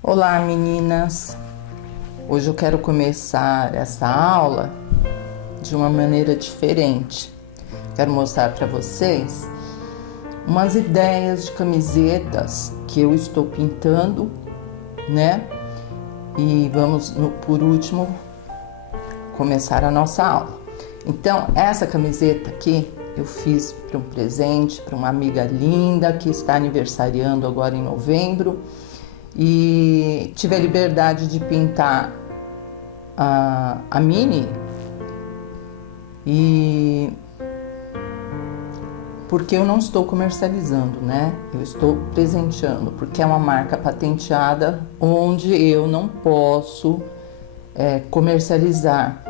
Olá, meninas! Hoje eu quero começar essa aula de uma maneira diferente. Quero mostrar para vocês umas ideias de camisetas que eu estou pintando, né? E vamos, por último, começar a nossa aula. Então, essa camiseta aqui eu fiz para um presente para uma amiga linda que está aniversariando agora em novembro. E tive a liberdade de pintar a Mini, e porque eu não estou comercializando, né? Eu estou presenteando, porque é uma marca patenteada onde eu não posso comercializar,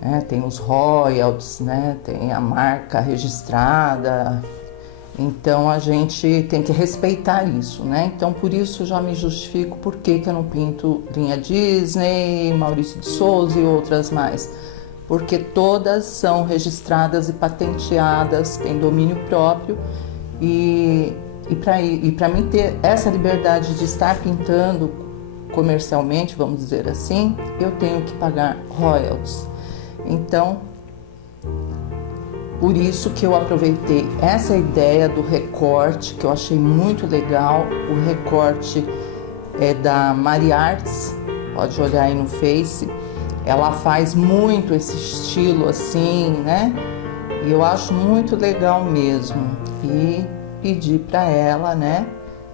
né? Tem os royalties, né? Tem a marca registrada. Então a gente tem que respeitar isso, né? Então por isso já me justifico por que eu não pinto linha Disney, Maurício de Souza e outras mais. Porque todas são registradas e patenteadas, têm domínio próprio, e para mim ter essa liberdade de estar pintando comercialmente, vamos dizer assim, eu tenho que pagar royalties. Então, por isso que eu aproveitei essa ideia do recorte, que eu achei muito legal. O recorte é da Mari Arts, pode olhar aí no Face. Ela faz muito esse estilo assim, né? E eu acho muito legal mesmo. E pedi para ela, né?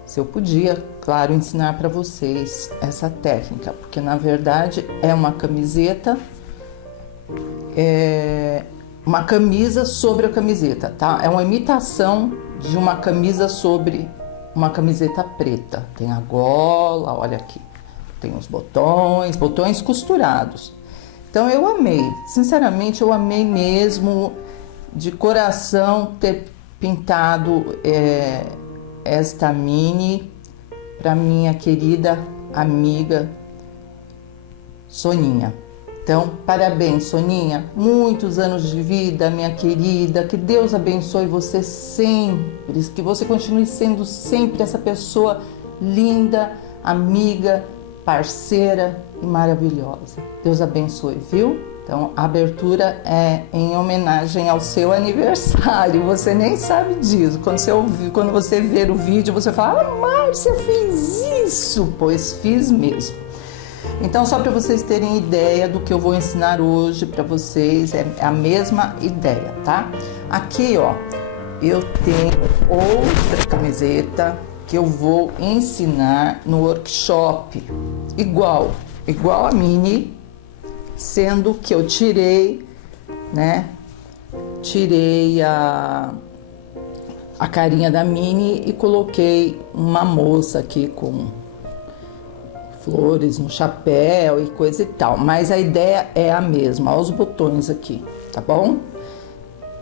Se eu podia, claro, ensinar para vocês essa técnica, porque na verdade é uma camiseta, uma camisa sobre a camiseta, tá? É uma imitação de uma camisa sobre uma camiseta preta. Tem a gola, olha aqui. Tem os botões costurados. Então eu amei, sinceramente eu amei mesmo, de coração, ter pintado esta Mini para minha querida amiga Soninha. Então, parabéns, Soninha, muitos anos de vida, minha querida, que Deus abençoe você sempre, que você continue sendo sempre essa pessoa linda, amiga, parceira e maravilhosa. Deus abençoe, viu? Então, a abertura é em homenagem ao seu aniversário, você nem sabe disso. Quando você ver o vídeo, você fala, Márcia, fez isso? Pois fiz mesmo. Então, só para vocês terem ideia do que eu vou ensinar hoje para vocês, é a mesma ideia, tá? Aqui, ó, eu tenho outra camiseta que eu vou ensinar no workshop, igual a Mini, sendo que eu tirei, né? Tirei a carinha da Mini e coloquei uma moça aqui com flores no chapéu e coisa e tal, mas a ideia é a mesma. Olha os botões aqui, tá bom?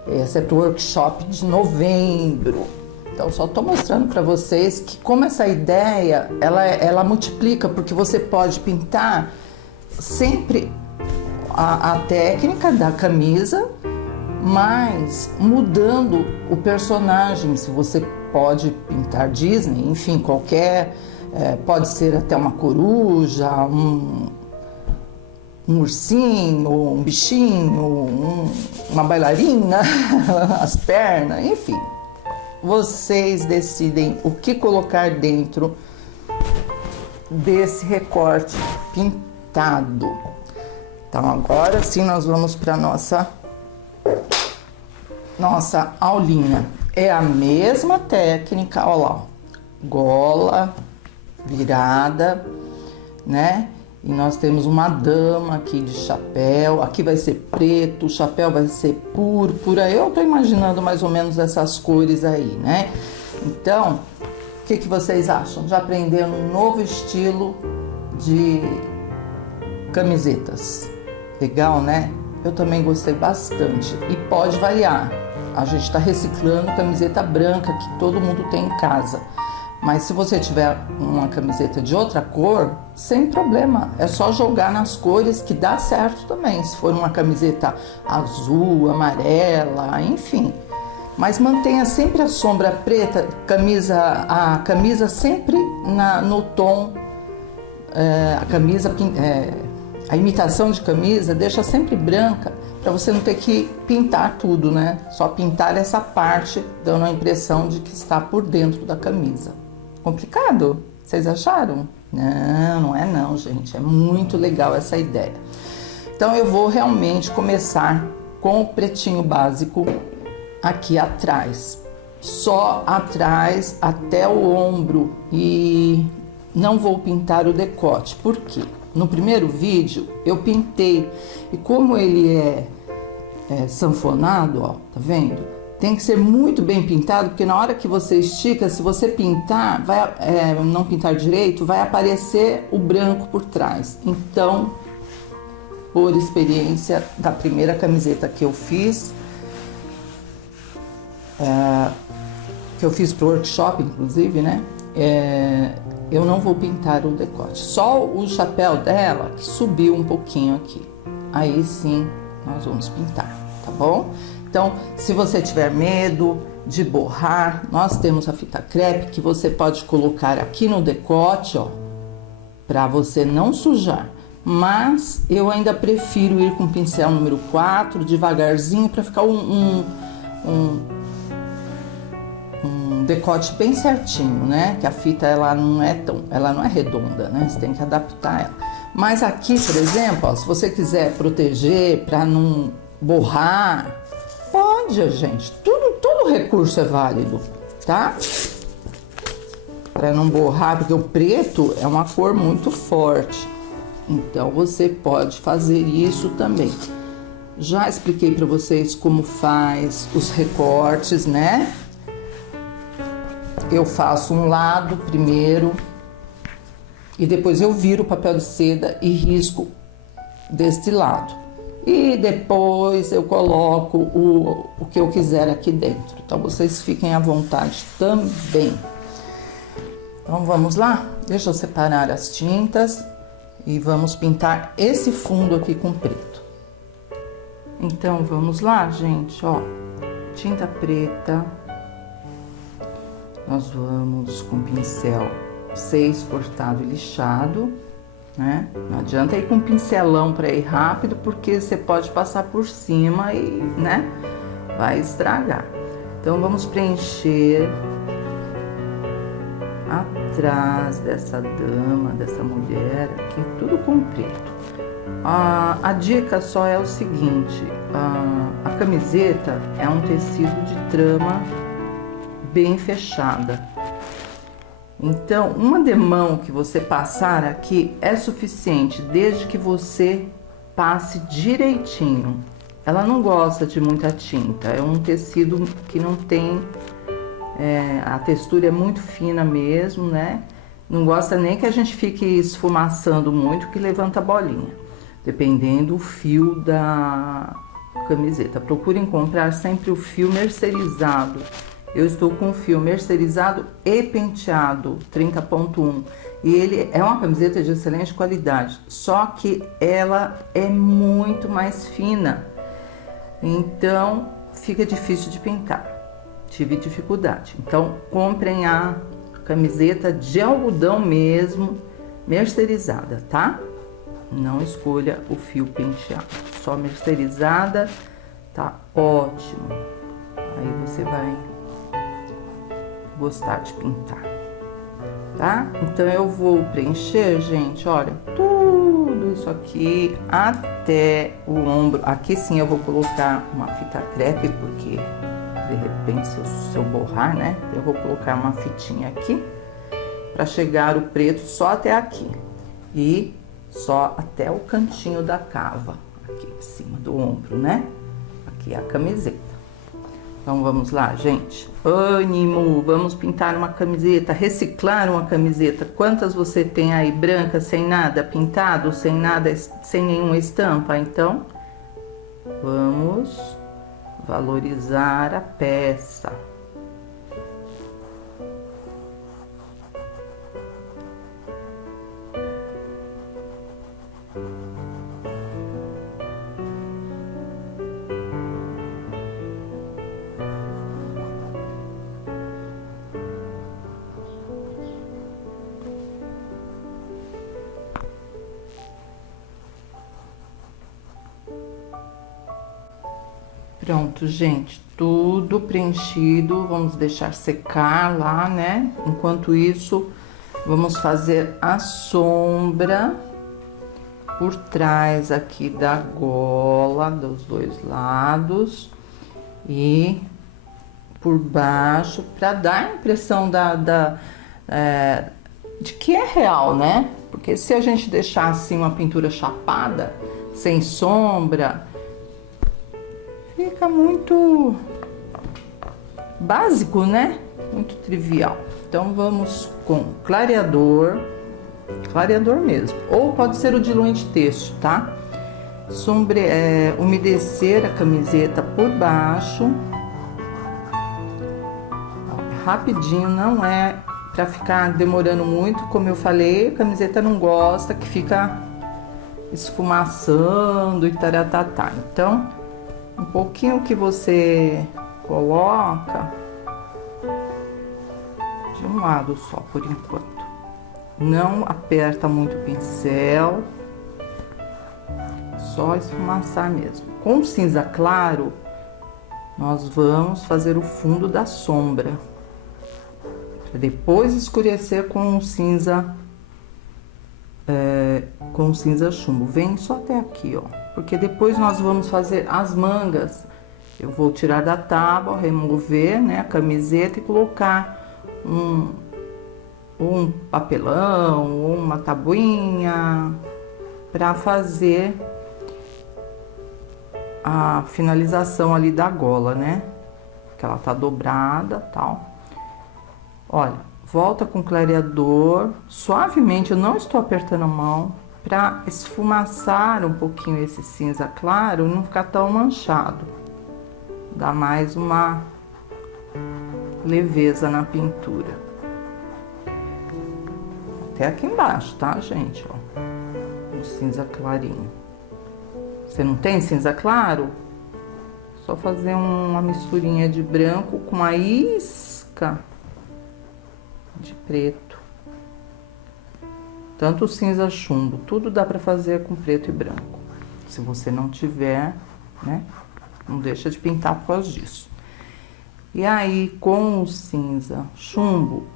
Esse é pro workshop de novembro. Então só tô mostrando para vocês que como essa ideia ela multiplica, porque você pode pintar sempre a técnica da camisa, mas mudando o personagem. Se você pode pintar Disney, enfim, qualquer pode ser até uma coruja, um ursinho, um bichinho, uma bailarina, as pernas, enfim. Vocês decidem o que colocar dentro desse recorte pintado. Então agora sim nós vamos para nossa aulinha. É a mesma técnica, olha lá, gola virada, né? E nós temos uma dama aqui de chapéu, aqui vai ser preto, o chapéu vai ser púrpura. Eu tô imaginando mais ou menos essas cores aí, né? Então, o que vocês acham? Já aprenderam um novo estilo de camisetas? Legal, né? Eu também gostei bastante. E pode variar. A gente tá reciclando camiseta branca que todo mundo tem em casa. Mas se você tiver uma camiseta de outra cor, sem problema, é só jogar nas cores que dá certo também. Se for uma camiseta azul, amarela, enfim. Mas mantenha sempre a sombra preta, a camisa sempre no tom a camisa, a imitação de camisa, deixa sempre branca para você não ter que pintar tudo, né? Só pintar essa parte, dando a impressão de que está por dentro da camisa. Complicado? Vocês acharam? Não, não é não, gente. É muito legal essa ideia. Então eu vou realmente começar com o pretinho básico aqui atrás. Só atrás até o ombro e não vou pintar o decote. Por quê? No primeiro vídeo eu pintei e como ele é sanfonado, ó, tá vendo? Tem que ser muito bem pintado, porque na hora que você estica, se você pintar, não pintar direito, vai aparecer o branco por trás. Então, por experiência da primeira camiseta que eu fiz pro workshop, inclusive, né? Eu não vou pintar o decote. Só o chapéu dela que subiu um pouquinho aqui. Aí sim, nós vamos pintar, tá bom? Então, se você tiver medo de borrar, nós temos a fita crepe que você pode colocar aqui no decote, ó, para você não sujar. Mas eu ainda prefiro ir com o pincel número 4, devagarzinho, para ficar um decote bem certinho, né? Que a fita ela não é redonda, né? Você tem que adaptar ela. Mas aqui, por exemplo, ó, se você quiser proteger para não borrar, pode, gente. Todo recurso é válido, tá? Para não borrar, porque o preto é uma cor muito forte. Então você pode fazer isso também. Já expliquei para vocês como faz os recortes, né? Eu faço um lado primeiro e depois eu viro o papel de seda e risco deste lado. E depois eu coloco o que eu quiser aqui dentro. Então vocês fiquem à vontade também. Então vamos lá? Deixa eu separar as tintas e vamos pintar esse fundo aqui com preto. Então vamos lá, gente, ó. Tinta preta. Nós vamos com pincel 6 cortado e lixado, né? Não adianta ir com pincelão para ir rápido, porque você pode passar por cima e, né, vai estragar. Então vamos preencher atrás dessa dama, dessa mulher aqui, tudo com preto. A dica só é o seguinte, a camiseta é um tecido de trama bem fechada. Então, uma demão que você passar aqui é suficiente, desde que você passe direitinho. Ela não gosta de muita tinta, é um tecido que não tem... a textura é muito fina mesmo, né? Não gosta nem que a gente fique esfumaçando muito, que levanta bolinha. Dependendo do fio da camiseta. Procurem comprar sempre o fio mercerizado. Eu estou com o fio mercerizado e penteado 30.1 e ele é uma camiseta de excelente qualidade, só que ela é muito mais fina, então fica difícil de pintar. Tive dificuldade, então comprem a camiseta de algodão mesmo, mercerizada, tá? Não escolha o fio penteado, só mercerizada, tá ótimo. Aí você vai gostar de pintar, tá? Então eu vou preencher, gente, olha, tudo isso aqui até o ombro. Aqui sim eu vou colocar uma fita crepe, porque de repente se eu borrar, né, eu vou colocar uma fitinha aqui para chegar o preto só até aqui e só até o cantinho da cava, aqui em cima do ombro, né? Aqui é a camiseta. Então vamos lá, gente. Ânimo, vamos pintar uma camiseta, reciclar uma camiseta. Quantas você tem aí branca, sem nada pintado, sem nada, sem nenhuma estampa? Então, vamos valorizar a peça. Pronto, gente, tudo preenchido, vamos deixar secar lá, né? Enquanto isso, vamos fazer a sombra por trás aqui da gola, dos dois lados e por baixo, para dar a impressão de que é real, né? Porque se a gente deixar assim uma pintura chapada, sem sombra, fica muito básico, né? Muito trivial. Então vamos com clareador mesmo, ou pode ser o diluente têxtil, tá? Umedecer a camiseta por baixo, rapidinho, não é para ficar demorando muito, como eu falei, a camiseta não gosta que fica esfumaçando e taratatá. Então, um pouquinho que você coloca de um lado só por enquanto. Não aperta muito o pincel, só esfumaçar mesmo. Com cinza claro, nós vamos fazer o fundo da sombra, para depois escurecer com o cinza chumbo. Vem só até aqui, ó, porque depois nós vamos fazer as mangas. Eu vou tirar da tábua, remover, né, a camiseta e colocar um papelão, uma tabuinha, para fazer a finalização ali da gola, né? Que ela tá dobrada, tal. Olha, volta com clareador, suavemente, eu não estou apertando a mão, para esfumaçar um pouquinho esse cinza claro e não ficar tão manchado. Dá mais uma leveza na pintura. Até aqui embaixo, tá, gente? Ó, o cinza clarinho. Você não tem cinza claro? Só fazer uma misturinha de branco com a isca de preto. Tanto o cinza chumbo, tudo dá pra fazer com preto e branco. Se você não tiver, né? Não deixa de pintar por causa disso. E aí, com o cinza chumbo,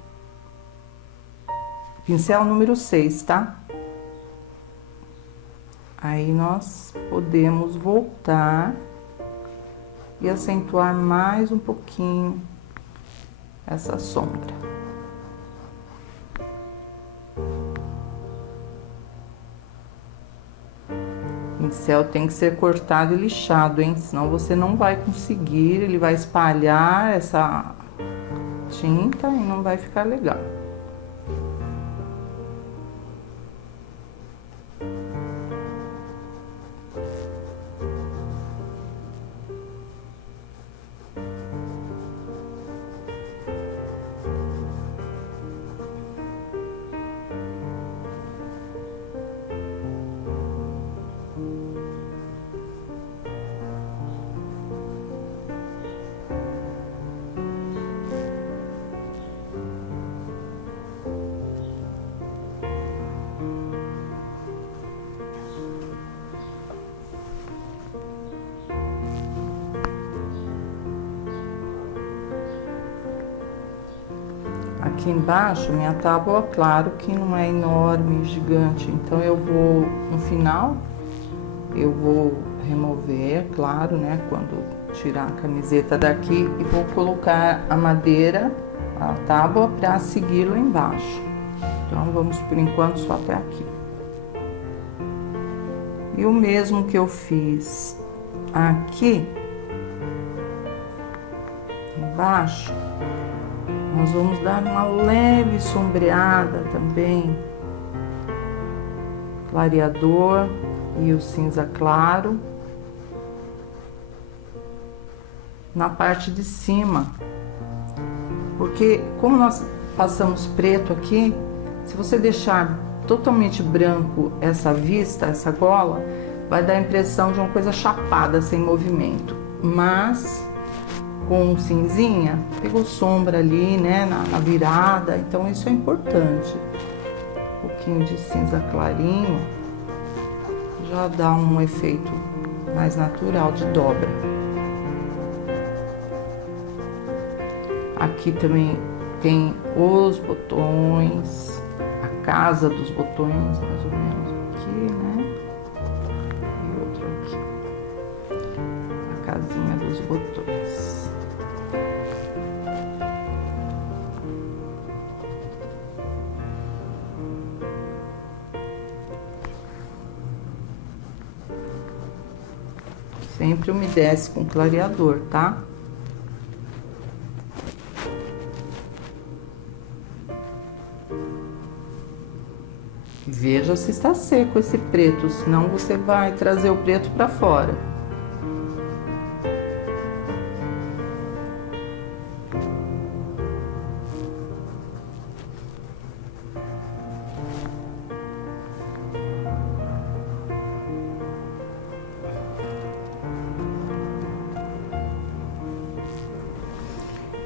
pincel número 6, tá? Aí nós podemos voltar e acentuar mais um pouquinho essa sombra. O pincel tem que ser cortado e lixado, hein? Senão você não vai conseguir, ele vai espalhar essa tinta e não vai ficar legal. Aqui embaixo, minha tábua, claro que não é enorme, gigante, então eu vou, no final, eu vou remover, claro, né, quando tirar a camiseta daqui, e vou colocar a madeira, a tábua, para seguir lá embaixo. Então, vamos por enquanto só até aqui. E o mesmo que eu fiz aqui, embaixo, nós vamos dar uma leve sombreada também, clareador e o cinza claro na parte de cima, porque como nós passamos preto aqui, se você deixar totalmente branco essa vista, essa gola, vai dar a impressão de uma coisa chapada, sem movimento, mas com cinzinha, pegou sombra ali, né, na virada, então isso é importante. Um pouquinho de cinza clarinho já dá um efeito mais natural de dobra. Aqui também tem os botões, a casa dos botões, mais ou menos aqui, né? E outro aqui, a casinha dos botões. Sempre umedece com clareador, tá? Veja se está seco esse preto, senão você vai trazer o preto para fora.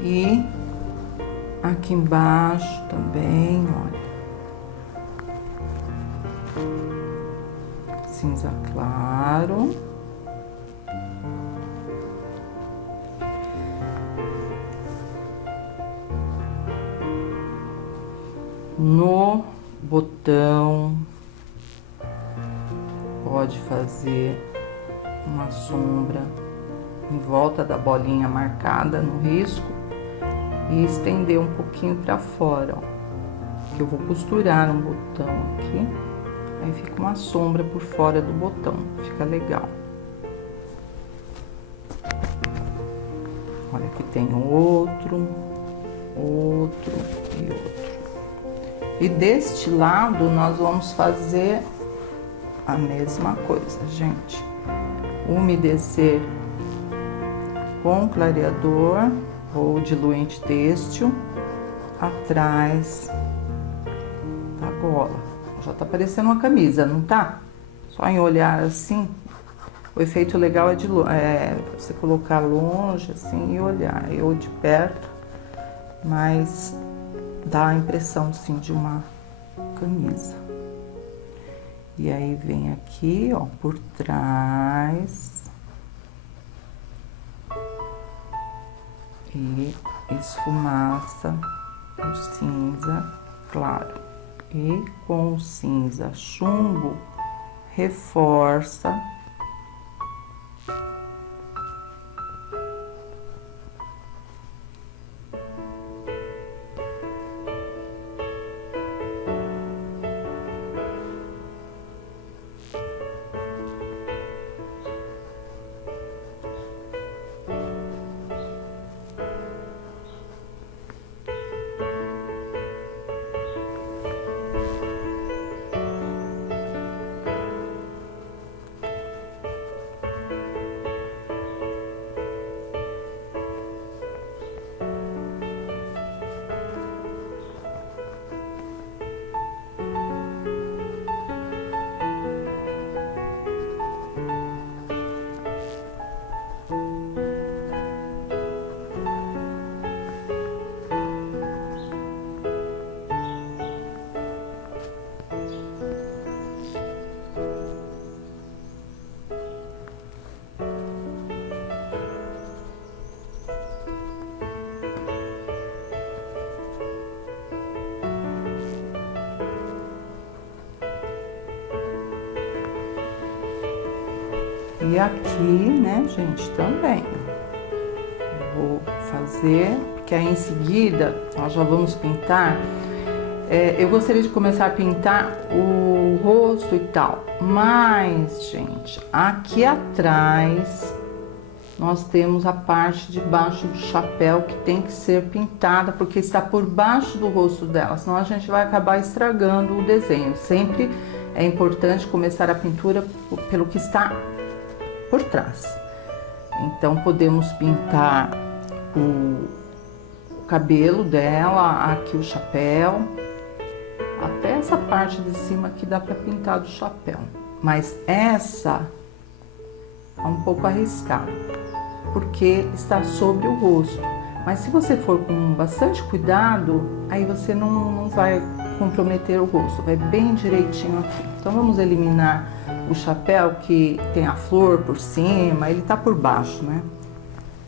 E aqui embaixo também, olha. Cinza claro. No botão, pode fazer uma sombra em volta da bolinha marcada no risco e estender um pouquinho para fora, ó. Que eu vou costurar um botão aqui, aí fica uma sombra por fora do botão, fica legal. Olha, aqui tem outro e outro. E deste lado nós vamos fazer a mesma coisa, gente. Umedecer com clareador ou diluente têxtil atrás da gola. Já tá parecendo uma camisa, não tá? Só em olhar assim, o efeito legal é você colocar longe assim e olhar. Eu de perto, mas dá a impressão sim de uma camisa. E aí vem aqui, ó, por trás e esfumaça o cinza claro. E com o cinza chumbo reforça E aqui, né, gente, também. Vou fazer, porque aí em seguida nós já vamos pintar. Eu gostaria de começar a pintar o rosto e tal, mas, gente, aqui atrás nós temos a parte de baixo do chapéu que tem que ser pintada, porque está por baixo do rosto dela, senão a gente vai acabar estragando o desenho. Sempre é importante começar a pintura pelo que está por trás. Então podemos pintar o cabelo dela, aqui o chapéu, até essa parte de cima que dá para pintar do chapéu. Mas essa é um pouco arriscado, porque está sobre o rosto. Mas se você for com bastante cuidado, aí você não vai comprometer o rosto, vai bem direitinho aqui. Então vamos eliminar o chapéu que tem a flor por cima, ele tá por baixo, né?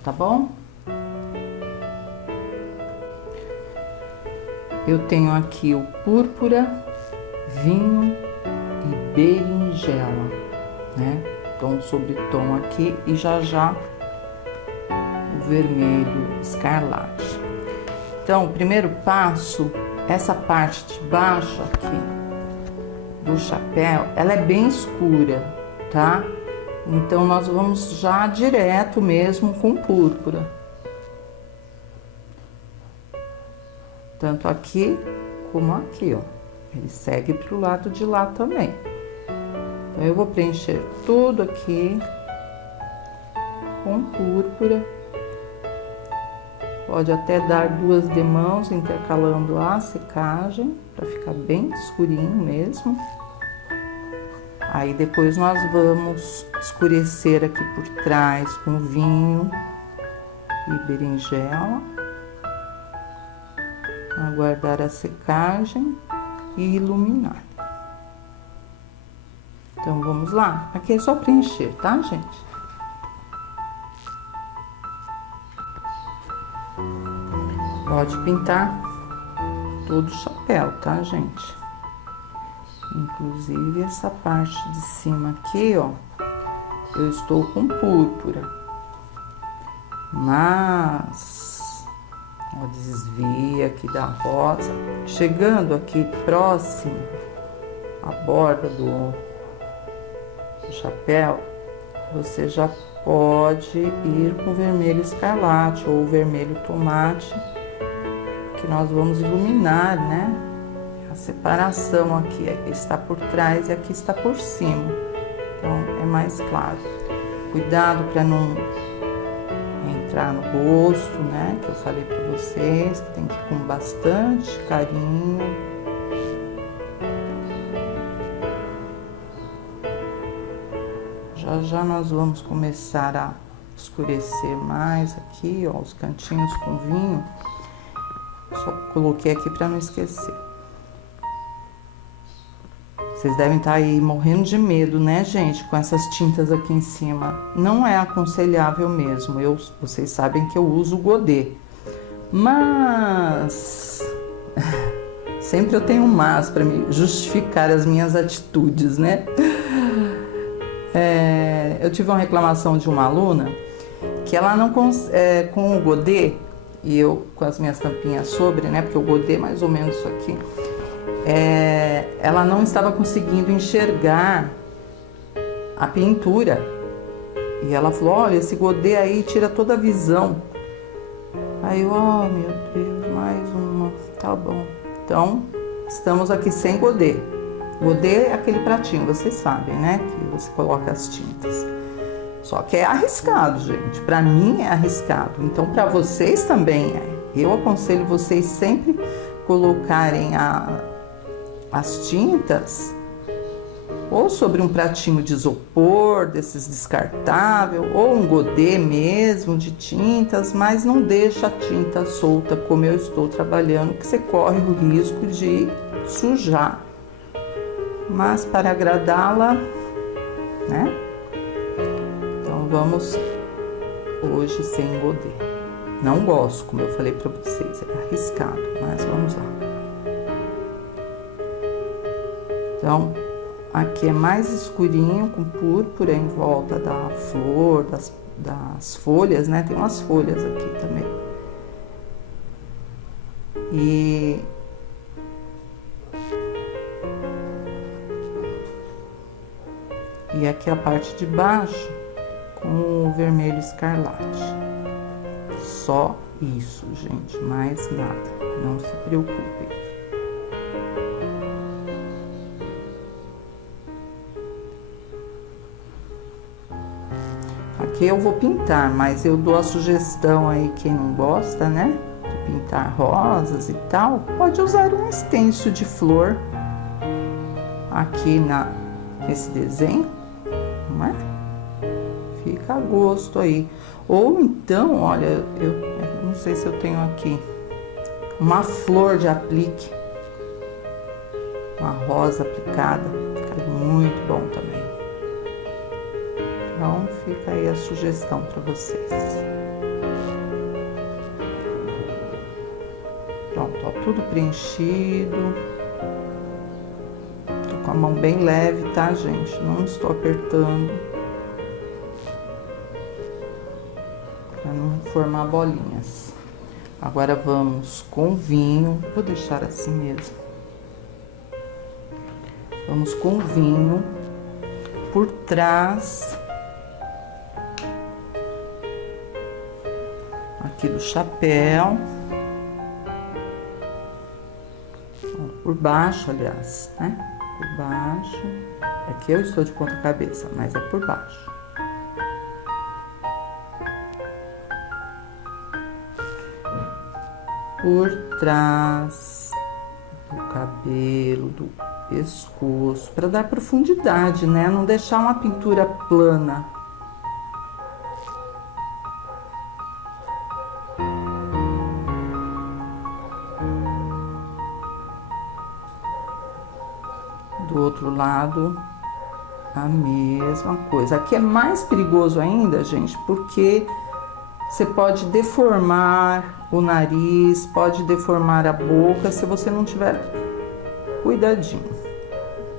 Tá bom? eu tenho aqui o púrpura, vinho e berinjela, né? Tom sobre tom aqui e já o vermelho escarlate. Então, o primeiro passo, essa parte de baixo aqui do chapéu, ela é bem escura, tá? Então, nós vamos já direto mesmo com púrpura. Tanto aqui como aqui, ó. Ele segue pro lado de lá também. Então, eu vou preencher tudo aqui com púrpura. Pode até dar 2 demãos intercalando a secagem, para ficar bem escurinho mesmo. Aí depois nós vamos escurecer aqui por trás com vinho e berinjela. Aguardar a secagem e iluminar. Então, vamos lá. Aqui é só preencher, tá, gente? Pode pintar todo o chapéu, tá, gente? Inclusive, essa parte de cima aqui, ó, eu estou com púrpura. Mas, ó, desvia aqui da rosa. Chegando aqui próximo à borda do chapéu, você já pode ir com vermelho escarlate ou vermelho tomate, que nós vamos iluminar, né? A separação aqui está por trás e aqui está por cima, então é mais claro. Cuidado para não entrar no rosto, né? Que eu falei para vocês que tem que ir com bastante carinho. Já nós vamos começar a escurecer mais aqui, ó, os cantinhos com vinho. Só coloquei aqui para não esquecer. Vocês devem estar aí morrendo de medo, né, gente, com essas tintas aqui em cima. Não é aconselhável mesmo. Vocês sabem que eu uso o Godê. Mas sempre eu tenho um mas para me justificar as minhas atitudes, né? Eu tive uma reclamação de uma aluna que ela não com o Godê, e eu com as minhas tampinhas sobre, né, porque o Godê é mais ou menos isso aqui, ela não estava conseguindo enxergar a pintura. E ela falou, olha, esse Godê aí tira toda a visão. Aí eu, oh meu Deus, mais uma, tá bom. Então, estamos aqui sem Godê. Godê é aquele pratinho, vocês sabem, né? Que você coloca as tintas. Só que é arriscado, gente. Pra mim é arriscado. Então, pra vocês também é. Eu aconselho vocês sempre colocarem as tintas ou sobre um pratinho de isopor, desses descartável, ou um Godê mesmo de tintas, mas não deixa a tinta solta como eu estou trabalhando, que você corre o risco de sujar. Mas para agradá-la, né? Então vamos hoje sem Godê. Não gosto, como eu falei para vocês, é arriscado, mas vamos lá. Então, aqui é mais escurinho, com púrpura em volta da flor, das folhas, né? Tem umas folhas aqui também. E aqui a parte de baixo com o vermelho escarlate. Só isso, gente, mais nada. Não se preocupem. Aqui eu vou pintar, mas eu dou a sugestão aí, quem não gosta, né? De pintar rosas e tal, pode usar um stencil de flor aqui nesse desenho. Não é? Fica a gosto aí. Ou então, olha, eu não sei se eu tenho aqui uma flor de aplique, uma rosa aplicada, fica muito bom também. Então fica aí a sugestão para vocês. Pronto, ó, tudo preenchido. Tô com a mão bem leve, tá, gente? Não estou apertando. Pra não formar bolinhas. Agora vamos com vinho. Vou deixar assim mesmo. Vamos com vinho por trás aqui do chapéu. Por baixo, aliás, né? Por baixo. Aqui eu estou de ponta cabeça, mas é por baixo. Por trás do cabelo, do pescoço, para dar profundidade, né? Não deixar uma pintura plana. Do outro lado, a mesma coisa. Aqui é mais perigoso ainda, gente, porque você pode deformar o nariz, pode deformar a boca se você não tiver cuidadinho.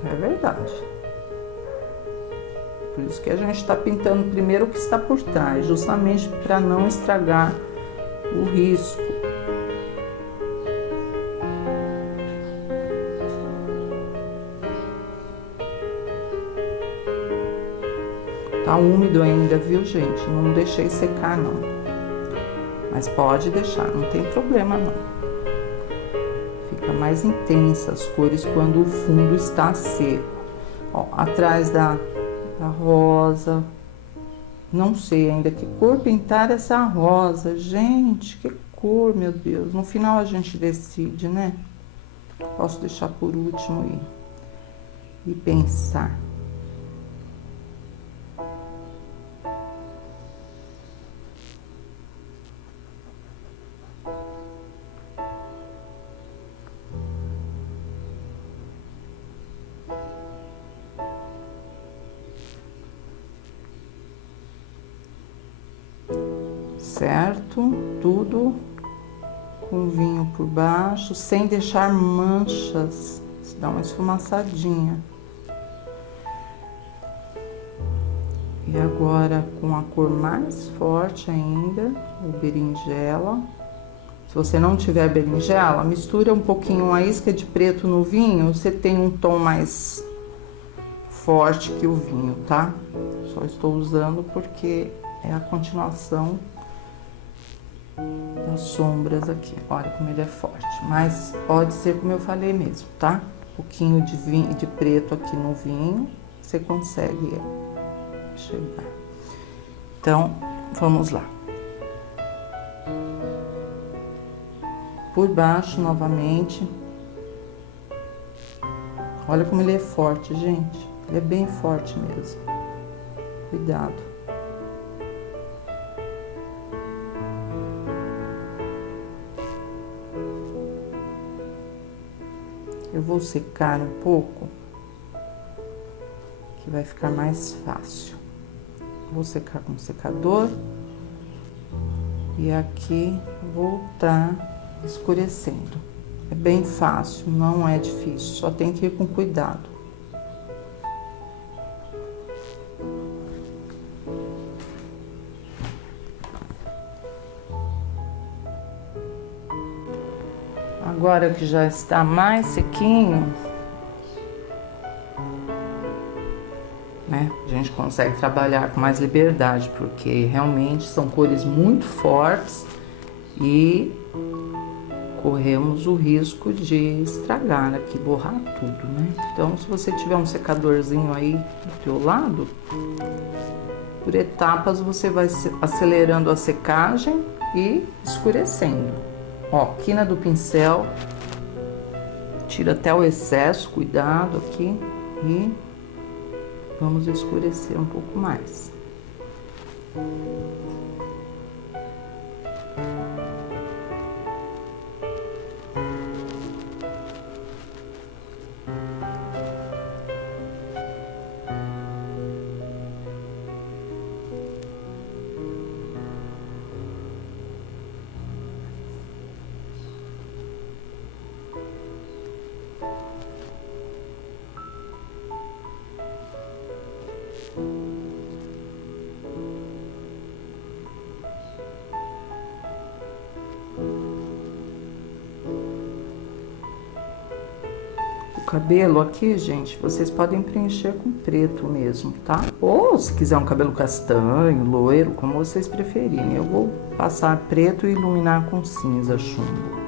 É verdade. Por isso que a gente está pintando primeiro o que está por trás, justamente para não estragar o risco. Tá úmido ainda, viu, gente? Não deixei secar, não. Mas pode deixar, não tem problema, não. Fica mais intensa as cores quando o fundo está seco. Ó, atrás da rosa. Não sei ainda que cor pintar essa rosa. Gente, que cor, meu Deus. No final a gente decide, né? Posso deixar por último e pensar. Certo? Tudo com vinho por baixo, sem deixar manchas, dá uma esfumaçadinha. E agora com a cor mais forte ainda, o berinjela. Se você não tiver berinjela, mistura um pouquinho a isca de preto no vinho, você tem um tom mais forte que o vinho, tá? Só estou usando porque é a continuação das sombras aqui. Olha como ele é forte, mas pode ser como eu falei mesmo, tá? Um pouquinho de vinho, de preto aqui no vinho, você consegue chegar. Então, vamos lá. Por baixo, novamente. Olha como ele é forte, gente. Ele é bem forte mesmo. Cuidado. Eu vou secar um pouco, que vai ficar mais fácil. Vou secar com o secador e aqui voltar escurecendo. É bem fácil, não é difícil, só tem que ir com cuidado. Agora que já está mais sequinho, né? A gente consegue trabalhar com mais liberdade, porque realmente são cores muito fortes e corremos o risco de estragar aqui, borrar tudo, né? Então, se você tiver um secadorzinho aí do teu lado, por etapas você vai acelerando a secagem e escurecendo. Ó, quina do pincel, tira até o excesso, cuidado aqui, e vamos escurecer um pouco mais. O cabelo aqui, gente, vocês podem preencher com preto mesmo, tá? Ou se quiser um cabelo castanho, loiro, como vocês preferirem. Eu vou passar preto e iluminar com cinza chumbo.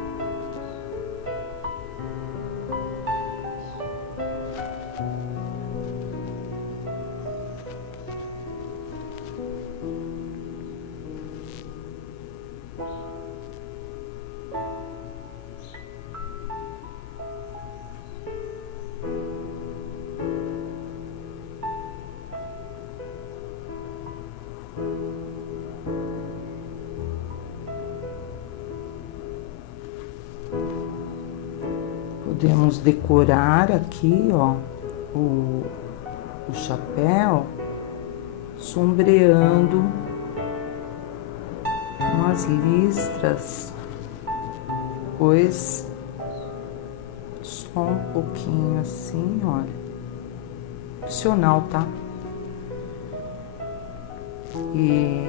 Podemos decorar aqui, ó, o chapéu, sombreando umas listras, pois só um pouquinho assim, olha, opcional, tá? E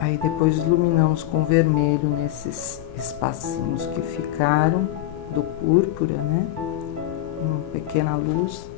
aí depois iluminamos com vermelho nesses espacinhos que ficaram do púrpura, né? Uma pequena luz.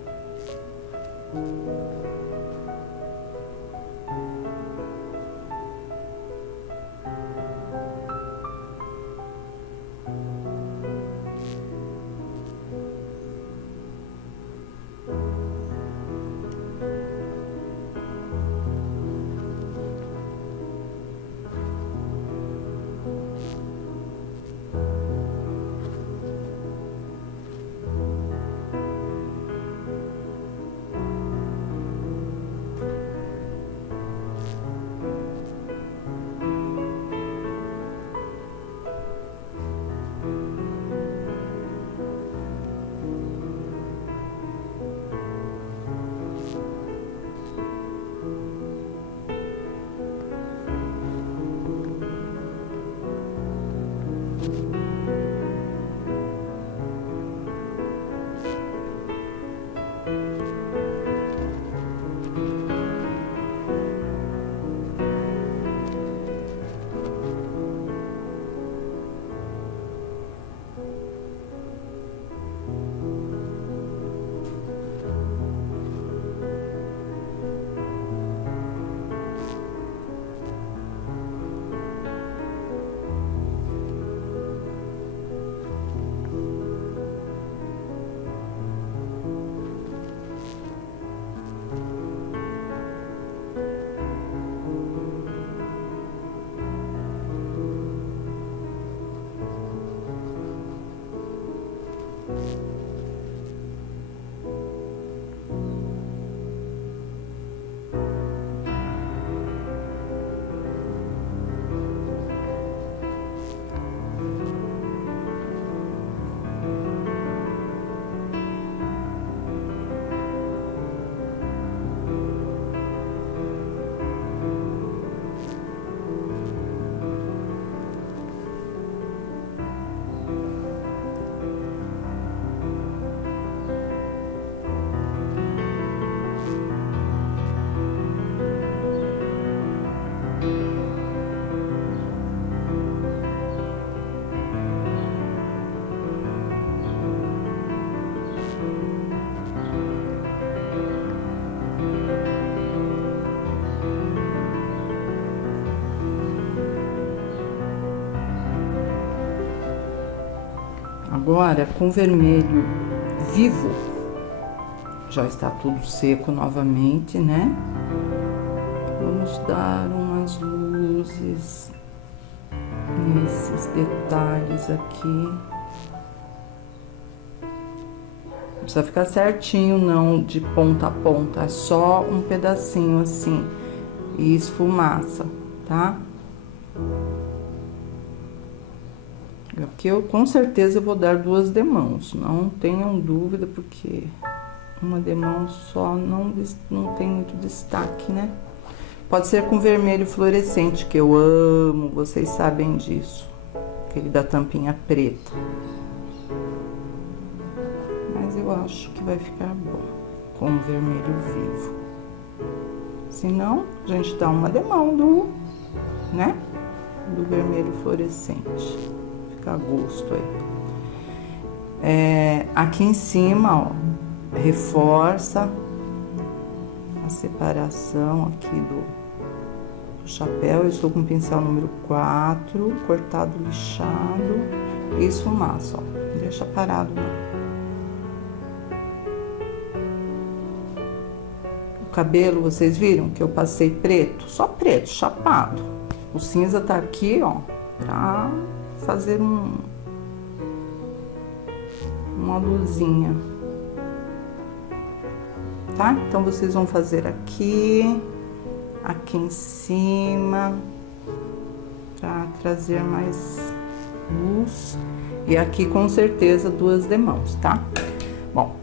Agora, com vermelho vivo, já está tudo seco novamente, né? Vamos dar umas luzes nesses detalhes aqui. Não precisa ficar certinho, não, de ponta a ponta, é só um pedacinho assim e esfumaça, tá? Aqui eu com certeza vou dar 2 demãos, não tenham dúvida, porque uma demão só não tem muito destaque, né? Pode ser com vermelho fluorescente, que eu amo, vocês sabem disso, aquele da tampinha preta. Mas eu acho que vai ficar bom com o vermelho vivo. Se não, a gente dá uma demão do vermelho fluorescente. Fica a gosto aí. Aqui em cima, ó, reforça a separação aqui do chapéu. Eu estou com o pincel número 4, cortado lixado e esfumaça, ó. Deixa parado não. O cabelo, vocês viram que eu passei preto? Só preto, chapado. O cinza tá aqui, ó, pra fazer uma luzinha. Tá? Então, vocês vão fazer aqui em cima, pra trazer mais luz. E aqui, com certeza, 2 demãos, tá? Bom,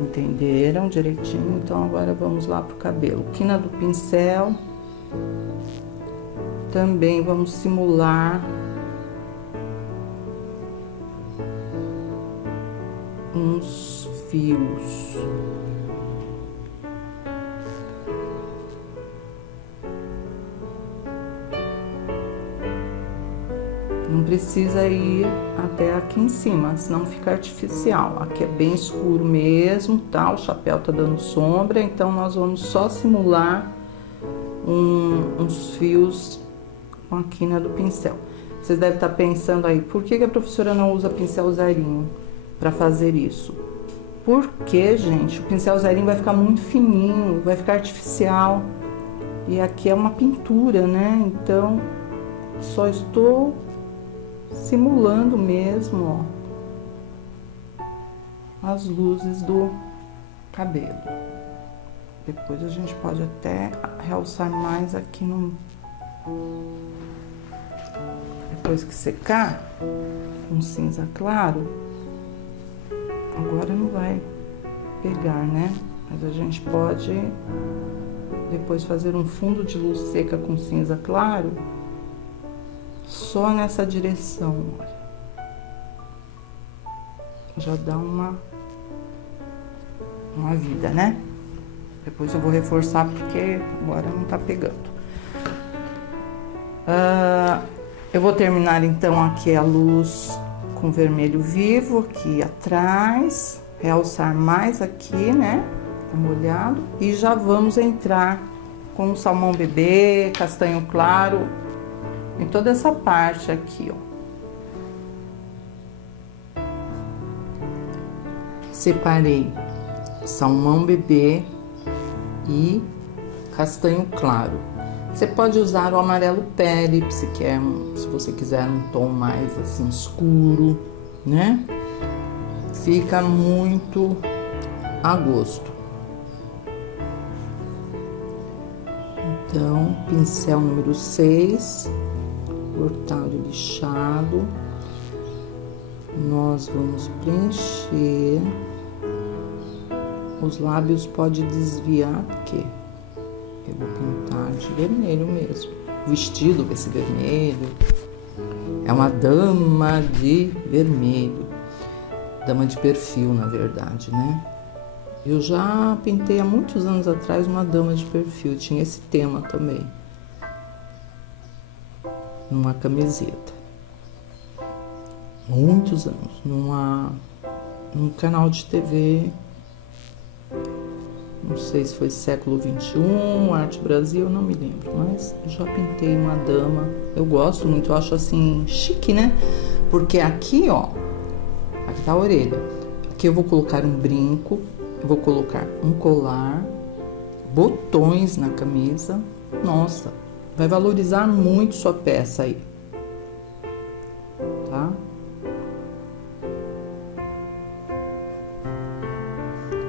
entenderam direitinho? Então, agora vamos lá pro cabelo. Quina do pincel. Também vamos simular uns fios. Não precisa ir até aqui em cima, senão fica artificial. Aqui é bem escuro mesmo, tá? O chapéu tá dando sombra, então nós vamos só simular uns fios com a quina do pincel. Vocês devem estar pensando aí, por que a professora não usa pincel zerinho para fazer isso? Porque, gente, o pincel zerinho vai ficar muito fininho, vai ficar artificial. E aqui é uma pintura, né? Então, só estou simulando mesmo, ó, as luzes do cabelo. Depois a gente pode até realçar mais aqui no... Depois que secar, com cinza claro, agora não vai pegar, né? Mas a gente pode depois fazer um fundo de luz seca com cinza claro, só nessa direção, olha. Já dá uma vida, né? Depois eu vou reforçar porque agora não tá pegando. Eu vou terminar então aqui a luz com vermelho vivo aqui atrás, realçar mais aqui, né? Tá molhado. E já vamos entrar com o salmão bebê, castanho claro, em toda essa parte aqui, ó. Separei salmão bebê e castanho claro. Você pode usar o amarelo pele, se você quiser um tom mais assim escuro, né? Fica muito a gosto. Então, pincel número 6, cortado e lixado. Nós vamos preencher. Os lábios pode desviar, porque eu vou pintar de vermelho mesmo. O vestido vai ser vermelho. É uma dama de vermelho. Dama de perfil, na verdade, né? Eu já pintei há muitos anos atrás uma dama de perfil. Tinha esse tema também. Numa camiseta. Muitos anos. Num canal de TV. Não sei se foi século XXI, Arte Brasil, não me lembro, mas eu já pintei uma dama. Eu gosto muito, eu acho assim chique, né? Porque aqui, ó, aqui tá a orelha. Aqui eu vou colocar um brinco, eu vou colocar um colar, botões na camisa. Nossa, vai valorizar muito sua peça aí, tá?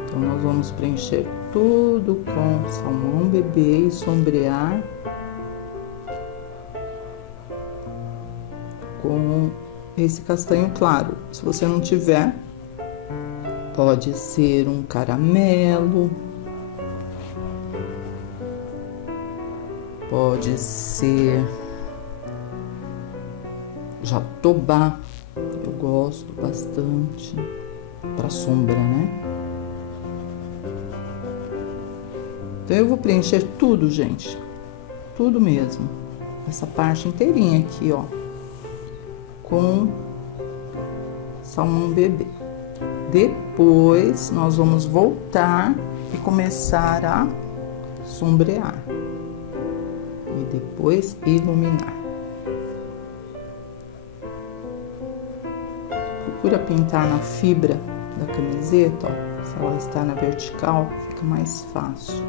Então, nós vamos preencher tudo com salmão bebê e sombrear com esse castanho claro. Se você não tiver, pode ser um caramelo, pode ser jatobá, eu gosto bastante, para sombra, né? Então, eu vou preencher tudo, gente. Tudo mesmo. Essa parte inteirinha aqui, ó. Com salmão bebê. Depois nós vamos voltar e começar a sombrear e depois iluminar. Procura pintar na fibra da camiseta, ó. Se ela está na vertical, fica mais fácil.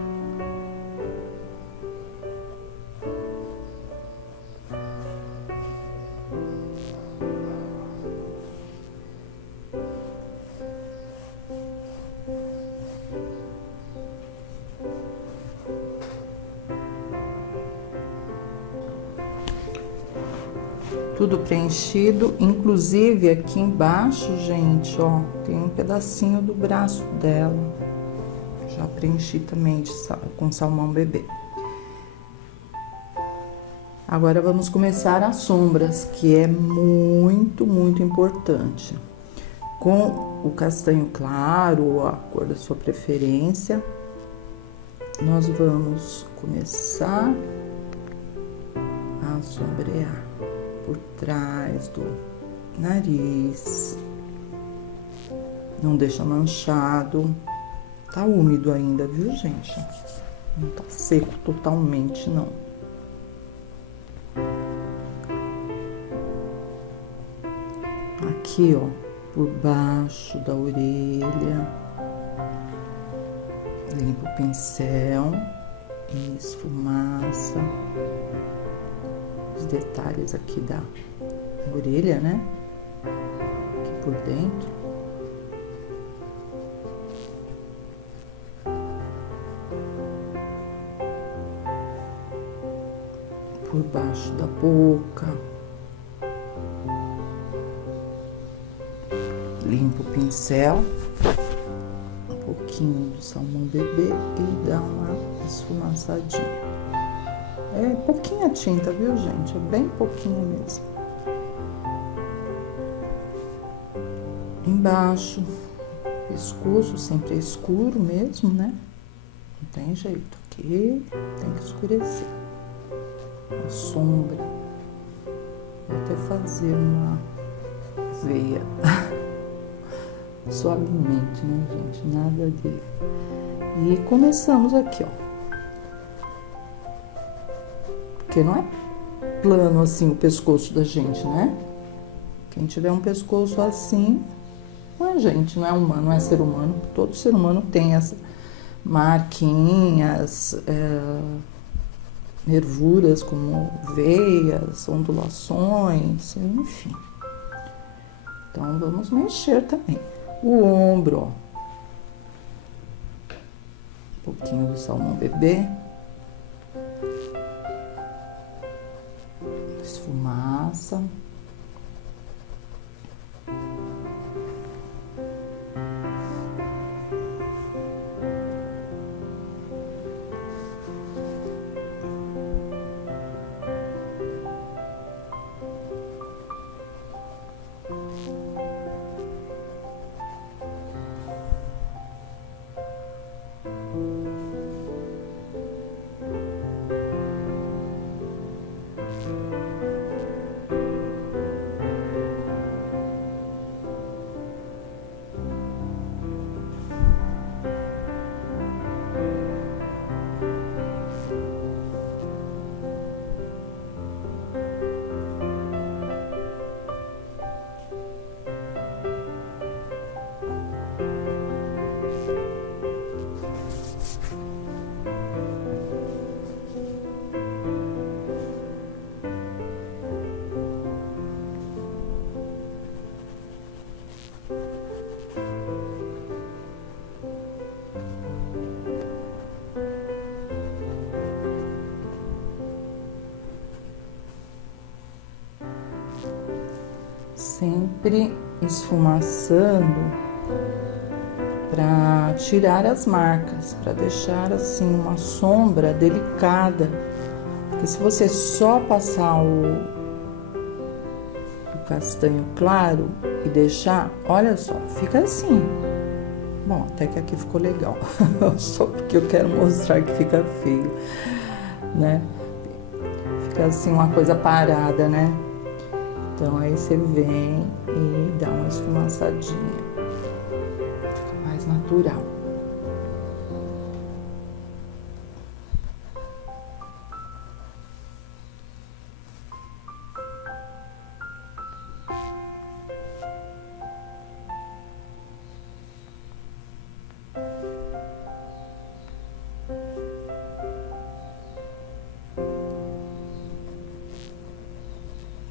Tudo preenchido, inclusive aqui embaixo, gente, ó, tem um pedacinho do braço dela. Já preenchi também com salmão bebê. Agora vamos começar as sombras, que é muito, muito importante. Com o castanho claro, ou a cor da sua preferência, nós vamos começar a sombrear por trás do nariz. Não deixa manchado. Tá úmido ainda, viu, gente? Não tá seco totalmente, não. Aqui, ó, por baixo da orelha. Limpa o pincel e esfumaça os detalhes aqui da orelha, né? Aqui por dentro. Por baixo da boca. Limpa o pincel. Um pouquinho do salmão bebê e dá uma esfumaçadinha. É pouquinha tinta, viu, gente? É bem pouquinho mesmo. Embaixo, pescoço sempre é escuro mesmo, né? Não tem jeito. Aqui tem que escurecer. A sombra. Vou até fazer uma veia. Suavemente, né, gente? Nada de... E começamos aqui, ó. Porque não é plano assim o pescoço da gente, né? Quem tiver um pescoço assim, não é gente, não é humano, não é ser humano. Todo ser humano tem as marquinhas, nervuras como veias, ondulações, enfim. Então, vamos mexer também. O ombro, ó. Um pouquinho do salmão bebê. Esfumaça. Sempre esfumaçando para tirar as marcas, para deixar assim uma sombra delicada. Porque se você só passar o castanho claro e deixar, olha só, fica assim. Bom, até que aqui ficou legal, só porque eu quero mostrar que fica feio, né? Fica assim uma coisa parada, né? Então aí você vem e dá uma esfumaçadinha. Fica mais natural.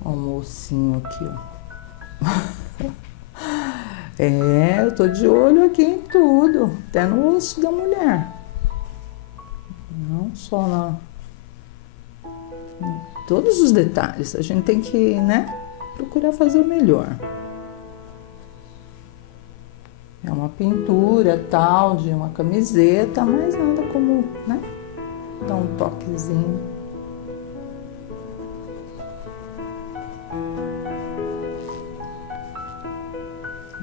Ó, o mocinho aqui, ó. Eu tô de olho aqui em tudo, até no osso da mulher. Não só em todos os detalhes. A gente tem que, né, procurar fazer o melhor. É uma pintura, tal, de uma camiseta, mas nada como, né, dar um toquezinho.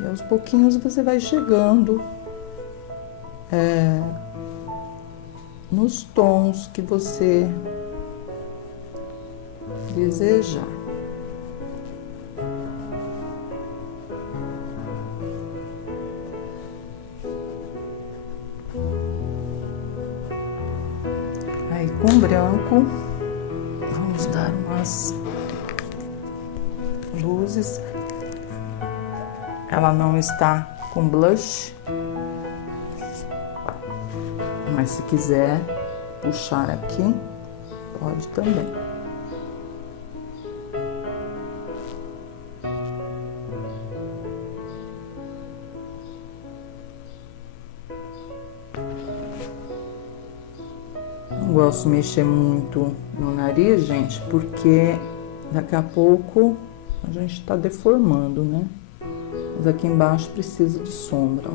E aos pouquinhos você vai chegando nos tons que você desejar. Aí com branco, vamos dar umas luzes. Ela não está com blush, mas se quiser puxar aqui, pode também. Não gosto de mexer muito no nariz, gente, porque daqui a pouco a gente está deformando, né? Mas aqui embaixo precisa de sombra, ó.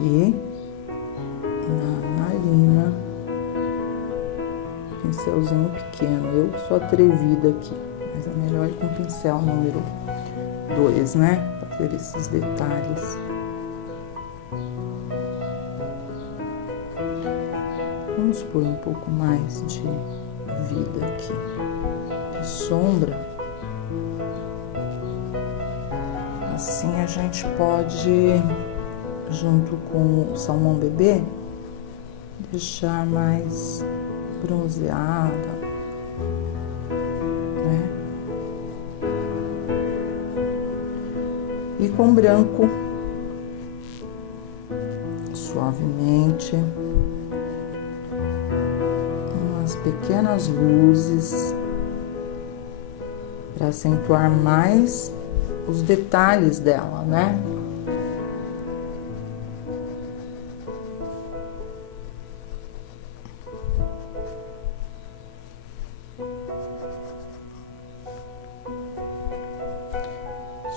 E na narina, pincelzinho pequeno. Eu sou atrevida aqui, mas é melhor com pincel número 2, né? Fazer esses detalhes. Vamos pôr um pouco mais de vida aqui, de sombra. Assim a gente pode, junto com o salmão bebê, deixar mais bronzeada, né? E com branco, suavemente, umas pequenas luzes para acentuar mais os detalhes dela, né?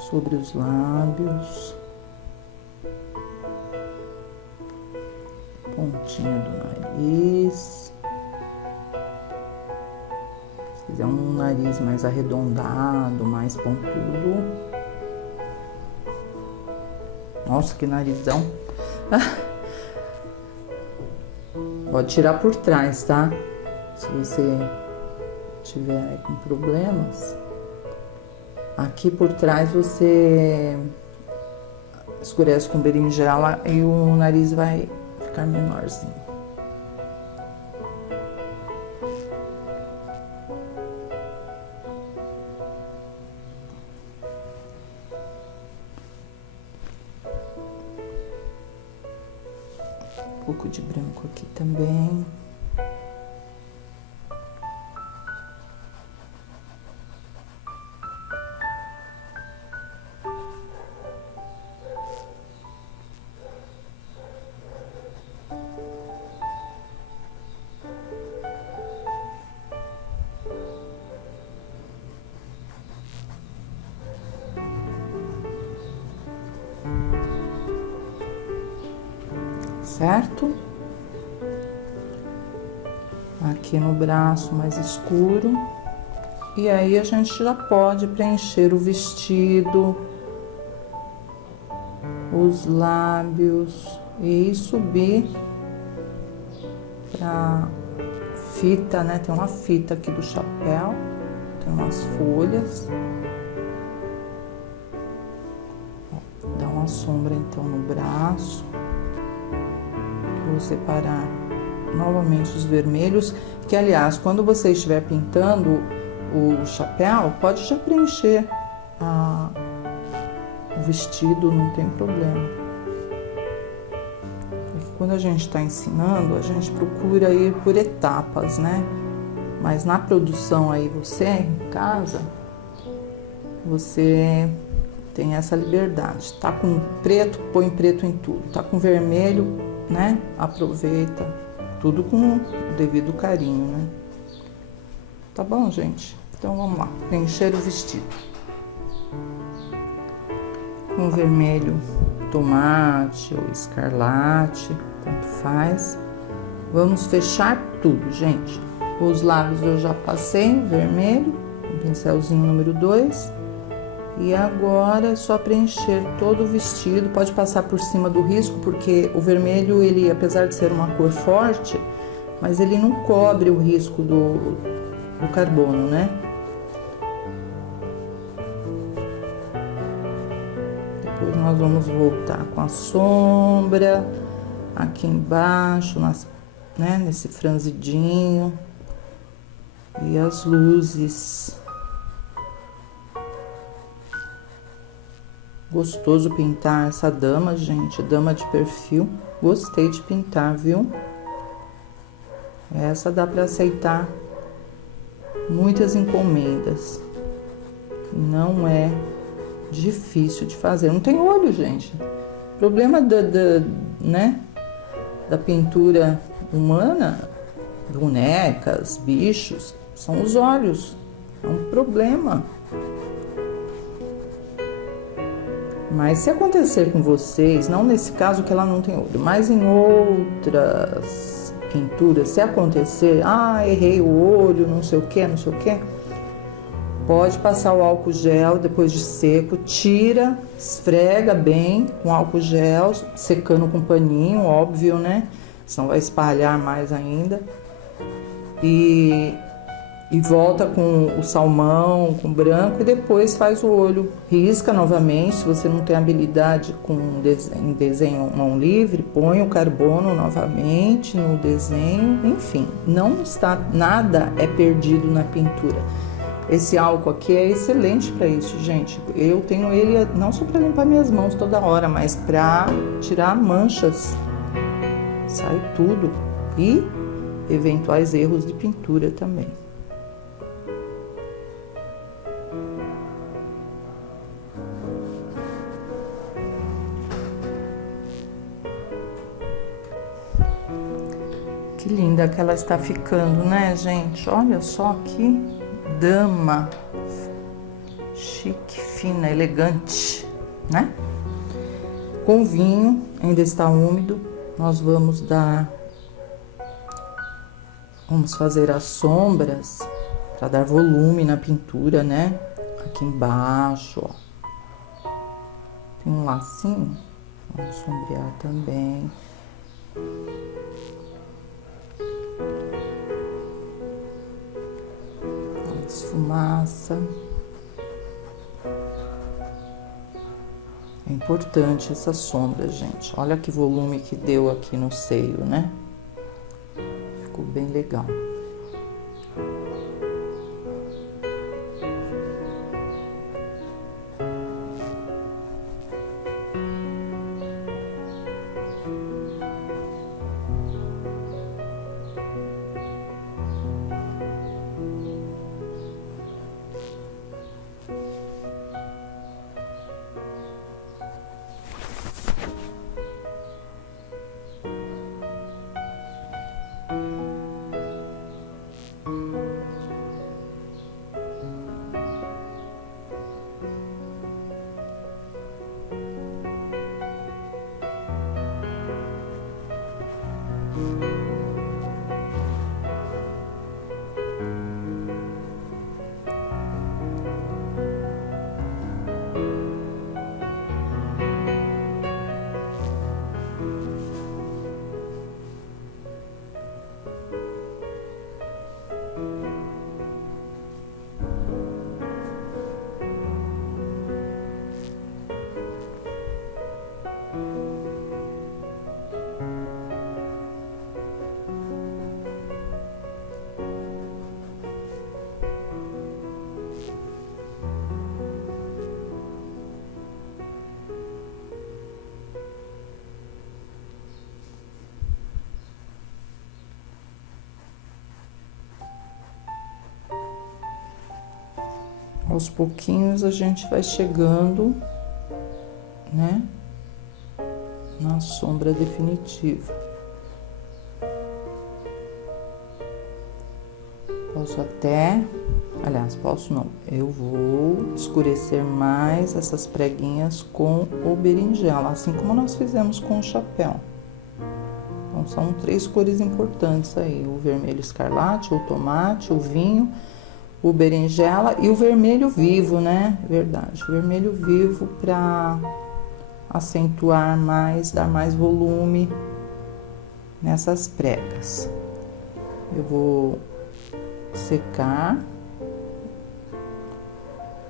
Sobre os lábios, pontinha do nariz. Se quiser um nariz mais arredondado, mais pontudo. Nossa, que narizão. Pode tirar por trás, tá? Se você tiver aí com problemas. Aqui por trás você escurece com berinjela e o nariz vai ficar menorzinho. Um pouco de branco aqui também. Certo? Aqui no braço mais escuro. E aí a gente já pode preencher o vestido, os lábios e subir pra fita, né? Tem uma fita aqui do chapéu, tem umas folhas. uma sombra então no braço. Vou separar novamente os vermelhos, que aliás, quando você estiver pintando o chapéu, pode já preencher o vestido, não tem problema. Porque quando a gente está ensinando, a gente procura ir por etapas, né? Mas na produção aí, você em casa, você tem essa liberdade. Tá com preto, põe preto em tudo. Tá com vermelho, né? Aproveita. Tudo com o devido carinho, né? Tá bom, gente? Então vamos lá. Preencher o vestido. Com vermelho tomate ou escarlate, tanto faz. Vamos fechar tudo, gente. Os lábios eu já passei, vermelho, um pincelzinho número 2. E agora é só preencher todo o vestido, pode passar por cima do risco, porque o vermelho, ele, apesar de ser uma cor forte, mas ele não cobre o risco do carbono, né? Depois nós vamos voltar com a sombra, aqui embaixo, né, nesse franzidinho, e as luzes. Gostoso pintar essa dama, gente, dama de perfil. Gostei de pintar, viu? Essa dá para aceitar muitas encomendas. Não é difícil de fazer. Não tem olho, gente. O problema né, da pintura humana, bonecas, bichos, são os olhos. É um problema. Mas se acontecer com vocês, não nesse caso que ela não tem olho, mas em outras pinturas, se acontecer, errei o olho, não sei o que, pode passar o álcool gel depois de seco, tira, esfrega bem com álcool gel, secando com paninho, óbvio, né? Senão vai espalhar mais ainda. E volta com o salmão, com o branco, e depois faz o olho. Risca novamente, se você não tem habilidade em desenho mão livre, põe o carbono novamente no desenho, enfim. Nada é perdido na pintura. Esse álcool aqui é excelente para isso, gente. Eu tenho ele não só para limpar minhas mãos toda hora, mas para tirar manchas. Sai tudo. E eventuais erros de pintura também. Que linda que ela está ficando, né, gente? Olha só que dama chique, fina, elegante, né? Com o vinho, ainda está úmido, nós vamos fazer as sombras para dar volume na pintura, né? Aqui embaixo, ó. Tem um lacinho, vamos sombrear também. Esfumaça. É importante essa sombra, gente. Olha que volume que deu aqui no seio, né? Ficou bem legal. aos pouquinhos a gente vai chegando, né, na sombra definitiva. Posso até, aliás, posso não, eu vou escurecer mais essas preguinhas com o berinjela, assim como nós fizemos com o chapéu. Então, são 3 cores importantes aí, o vermelho escarlate, o tomate, o vinho, o berinjela e o vermelho vivo, né? Verdade, o vermelho vivo para acentuar mais, dar mais volume nessas pregas. Eu vou secar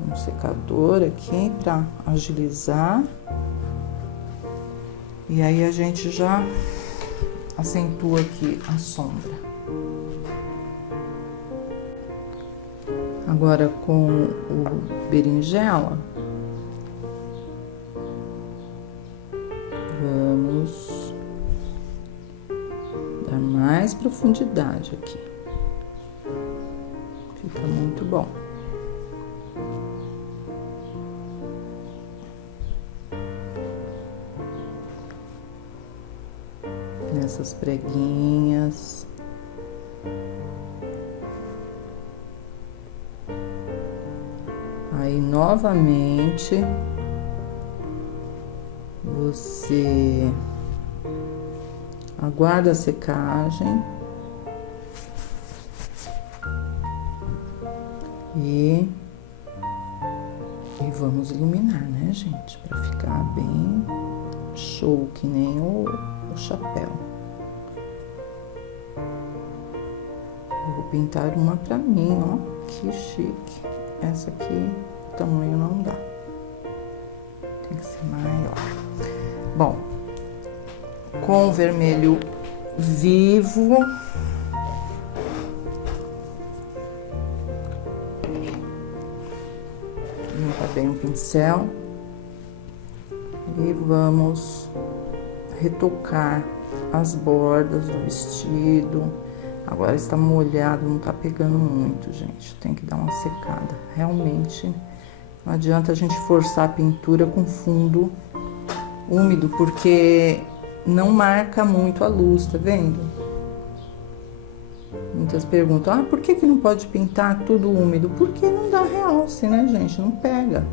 um secador aqui para agilizar, e aí a gente já acentua aqui a sombra. Agora com o berinjela, vamos dar mais profundidade aqui. Fica muito bom. Nessas preguinhas. Aí, novamente, você aguarda a secagem. E vamos iluminar, né, gente? Pra ficar bem show, que nem o chapéu. Eu vou pintar uma pra mim, ó. Que chique. Essa aqui, o tamanho não dá. Tem que ser maior. Bom, com o vermelho vivo, limpa bem o pincel e vamos retocar as bordas do vestido. Agora está molhado, não tá pegando muito, gente. Tem que dar uma secada. Realmente não adianta a gente forçar a pintura com fundo úmido, porque não marca muito a luz, tá vendo? Muitas perguntam, ah, por que não pode pintar tudo úmido? Porque não dá realce, né, gente? Não pega.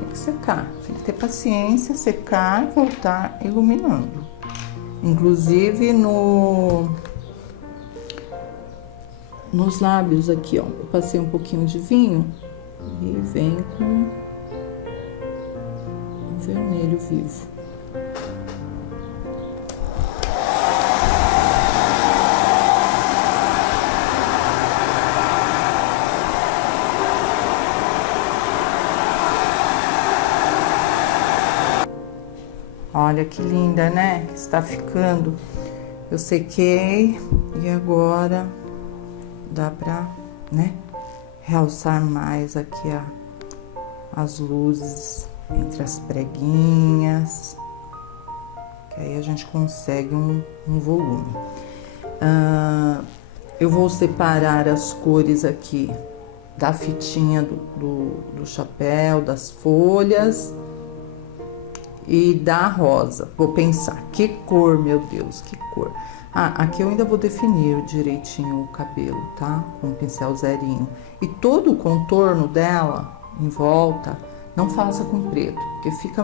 Tem que secar, tem que ter paciência, secar e voltar iluminando. Inclusive nos lábios aqui, ó, eu passei um pouquinho de vinho e vem com o vermelho vivo. Olha que linda, né? Que está ficando. Eu sequei e agora dá pra, né, realçar mais aqui as luzes entre as preguinhas, que aí a gente consegue um volume. Eu vou separar as cores aqui da fitinha do chapéu, das folhas e da rosa. Vou pensar, que cor, meu Deus, que cor. Aqui eu ainda vou definir direitinho o cabelo, tá? Com o pincel zerinho. E todo o contorno dela, em volta, não faça com preto, porque fica...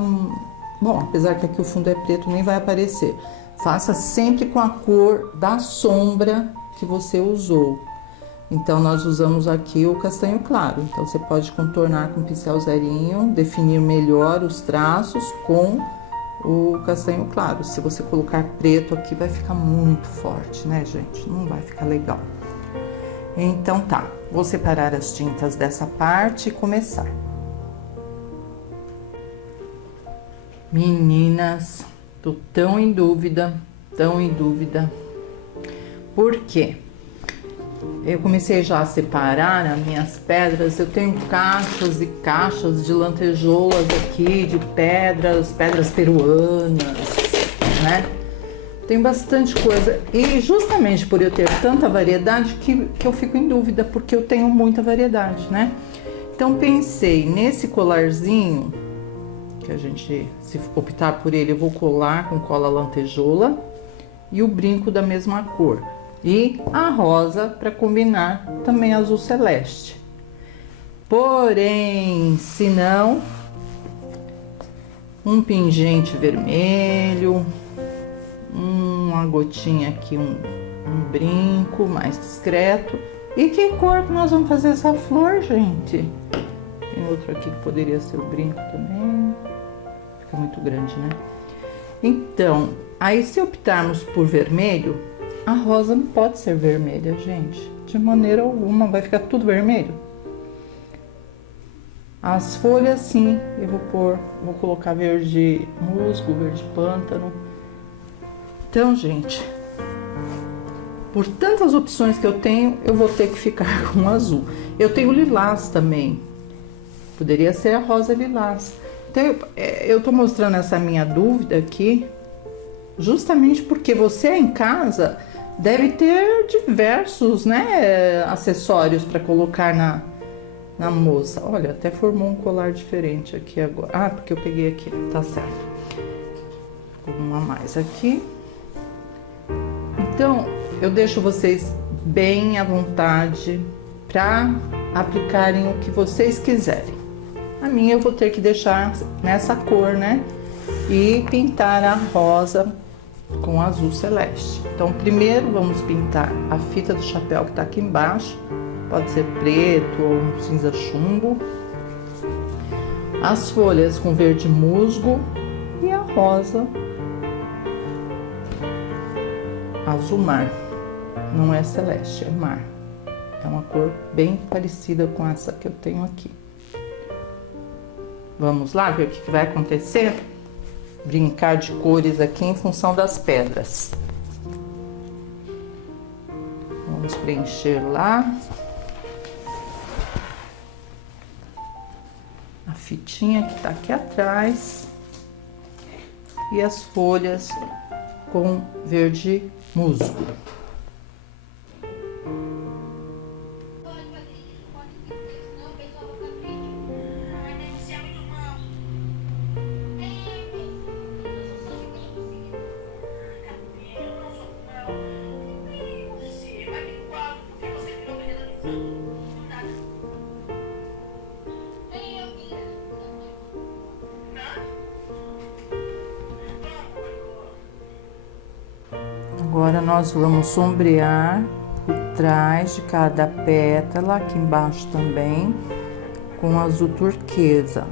Bom, apesar que aqui o fundo é preto, nem vai aparecer. Faça sempre com a cor da sombra que você usou. Então, nós usamos aqui o castanho claro. Então, você pode contornar com o pincel zerinho, definir melhor os traços com o castanho claro. Se você colocar preto aqui, vai ficar muito forte, né, gente? Não vai ficar legal. Então, tá. Vou separar as tintas dessa parte e começar. Meninas, tô tão em dúvida, tão em dúvida. Por quê? Eu comecei já a separar as minhas pedras. Eu tenho caixas e caixas de lantejoulas aqui, de pedras peruanas, né? Tem bastante coisa. E justamente por eu ter tanta variedade que eu fico em dúvida, porque eu tenho muita variedade, né? Então pensei nesse colarzinho, que a gente, se optar por ele, eu vou colar com cola lantejoula e o brinco da mesma cor. E a rosa para combinar também azul celeste. Porém, se não, um pingente vermelho, uma gotinha aqui, um brinco mais discreto. E que cor que nós vamos fazer essa flor, gente? Tem outro aqui que poderia ser o brinco também. Fica muito grande, né? Então, aí se optarmos por vermelho, a rosa não pode ser vermelha, gente. De maneira alguma, vai ficar tudo vermelho. As folhas, sim, eu vou colocar verde musgo, verde pântano. Então, gente, por tantas opções que eu tenho, eu vou ter que ficar com azul. Eu tenho lilás também. Poderia ser a rosa lilás. Então, eu tô mostrando essa minha dúvida aqui, justamente porque você em casa deve ter diversos, né, acessórios para colocar na moça. Olha, até formou um colar diferente aqui agora. Ah, porque eu peguei aqui, tá certo. Ficou uma a mais aqui. Então, eu deixo vocês bem à vontade para aplicarem o que vocês quiserem. A minha eu vou ter que deixar nessa cor, né? E pintar a rosa com azul celeste. Então, primeiro vamos pintar a fita do chapéu que tá aqui embaixo. Pode ser preto ou um cinza chumbo. As folhas com verde musgo e a rosa azul mar. Não é celeste, é mar. É uma cor bem parecida com essa que eu tenho aqui. Vamos lá ver o que vai acontecer? Brincar de cores aqui em função das pedras. Vamos preencher lá. A fitinha que tá aqui atrás. E as folhas com verde musgo. Agora nós vamos sombrear por trás de cada pétala, aqui embaixo também, com azul turquesa.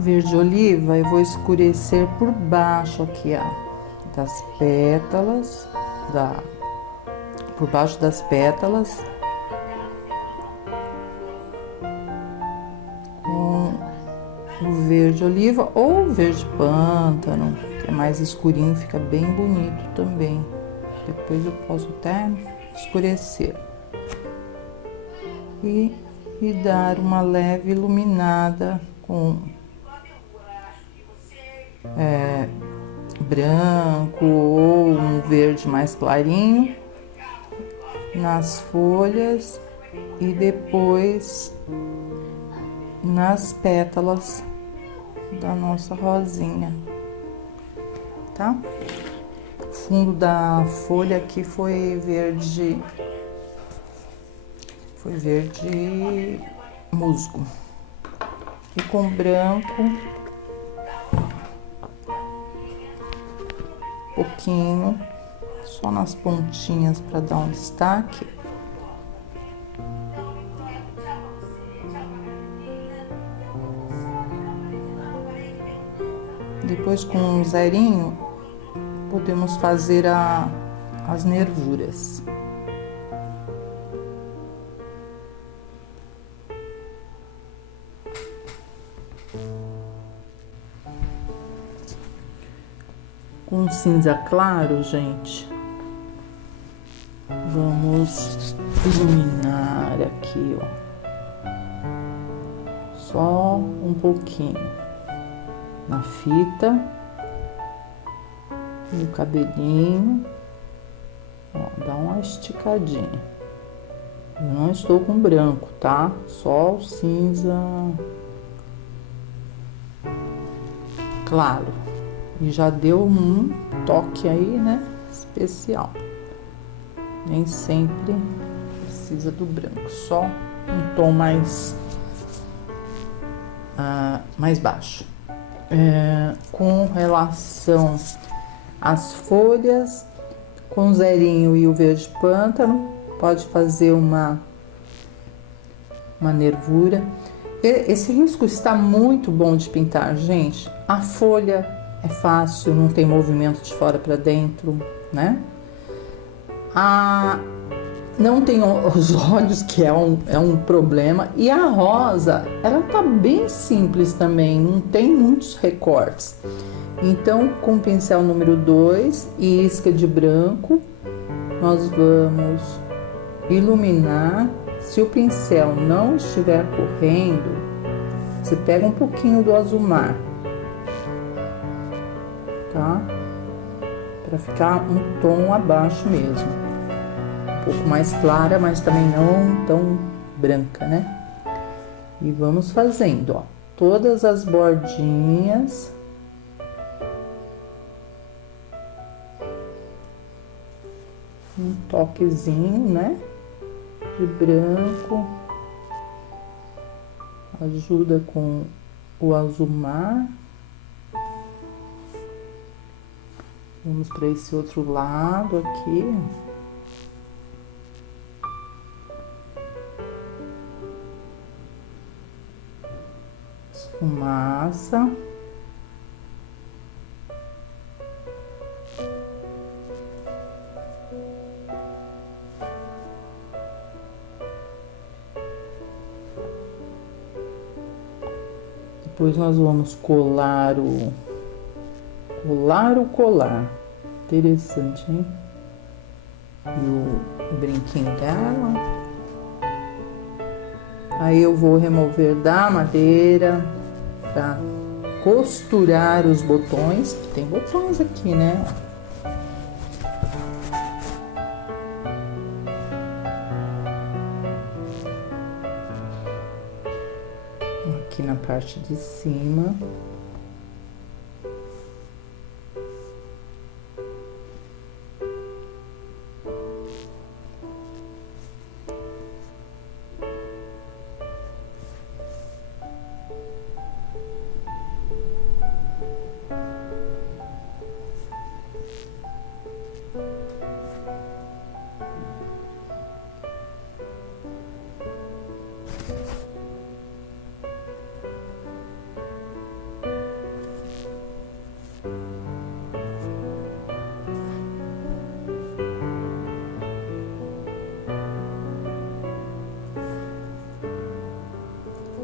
verde oliva, eu vou escurecer por baixo aqui, ó, das pétalas, por baixo das pétalas, com o verde oliva ou verde pântano, que é mais escurinho, fica bem bonito também. Depois eu posso até escurecer e dar uma leve iluminada com branco ou um verde mais clarinho nas folhas e depois nas pétalas da nossa rosinha, tá? O fundo da folha aqui foi verde musgo e com branco pouquinho, só nas pontinhas para dar um destaque. Depois com um zerinho podemos fazer as nervuras. Com cinza claro, gente, vamos iluminar aqui, ó, só um pouquinho na fita, no cabelinho, ó, dá uma esticadinha. Eu não estou com branco, tá? Só o cinza claro. E já deu um toque aí, né? Especial. Nem sempre precisa do branco, só um tom mais baixo. Com relação às folhas, com o zerinho e o verde pântano, pode fazer uma nervura. Esse risco está muito bom de pintar, gente. A folha é fácil, não tem movimento de fora para dentro, né? Não tem os olhos, que é um problema. E a rosa, ela tá bem simples também, não tem muitos recortes. Então, com o pincel número 2 e isca de branco, nós vamos iluminar. Se o pincel não estiver correndo, você pega um pouquinho do azul mar, tá? Para ficar um tom abaixo mesmo. Um pouco mais clara, mas também não tão branca, né? E vamos fazendo, ó, todas as bordinhas. Um toquezinho, né? De branco. Ajuda com o azul mar. Vamos para esse outro lado aqui. Esfumaça. Depois nós vamos colar o colar. Interessante, hein? E o brinquinho dela. Aí eu vou remover da madeira para costurar os botões. Tem botões aqui, né? Aqui na parte de cima.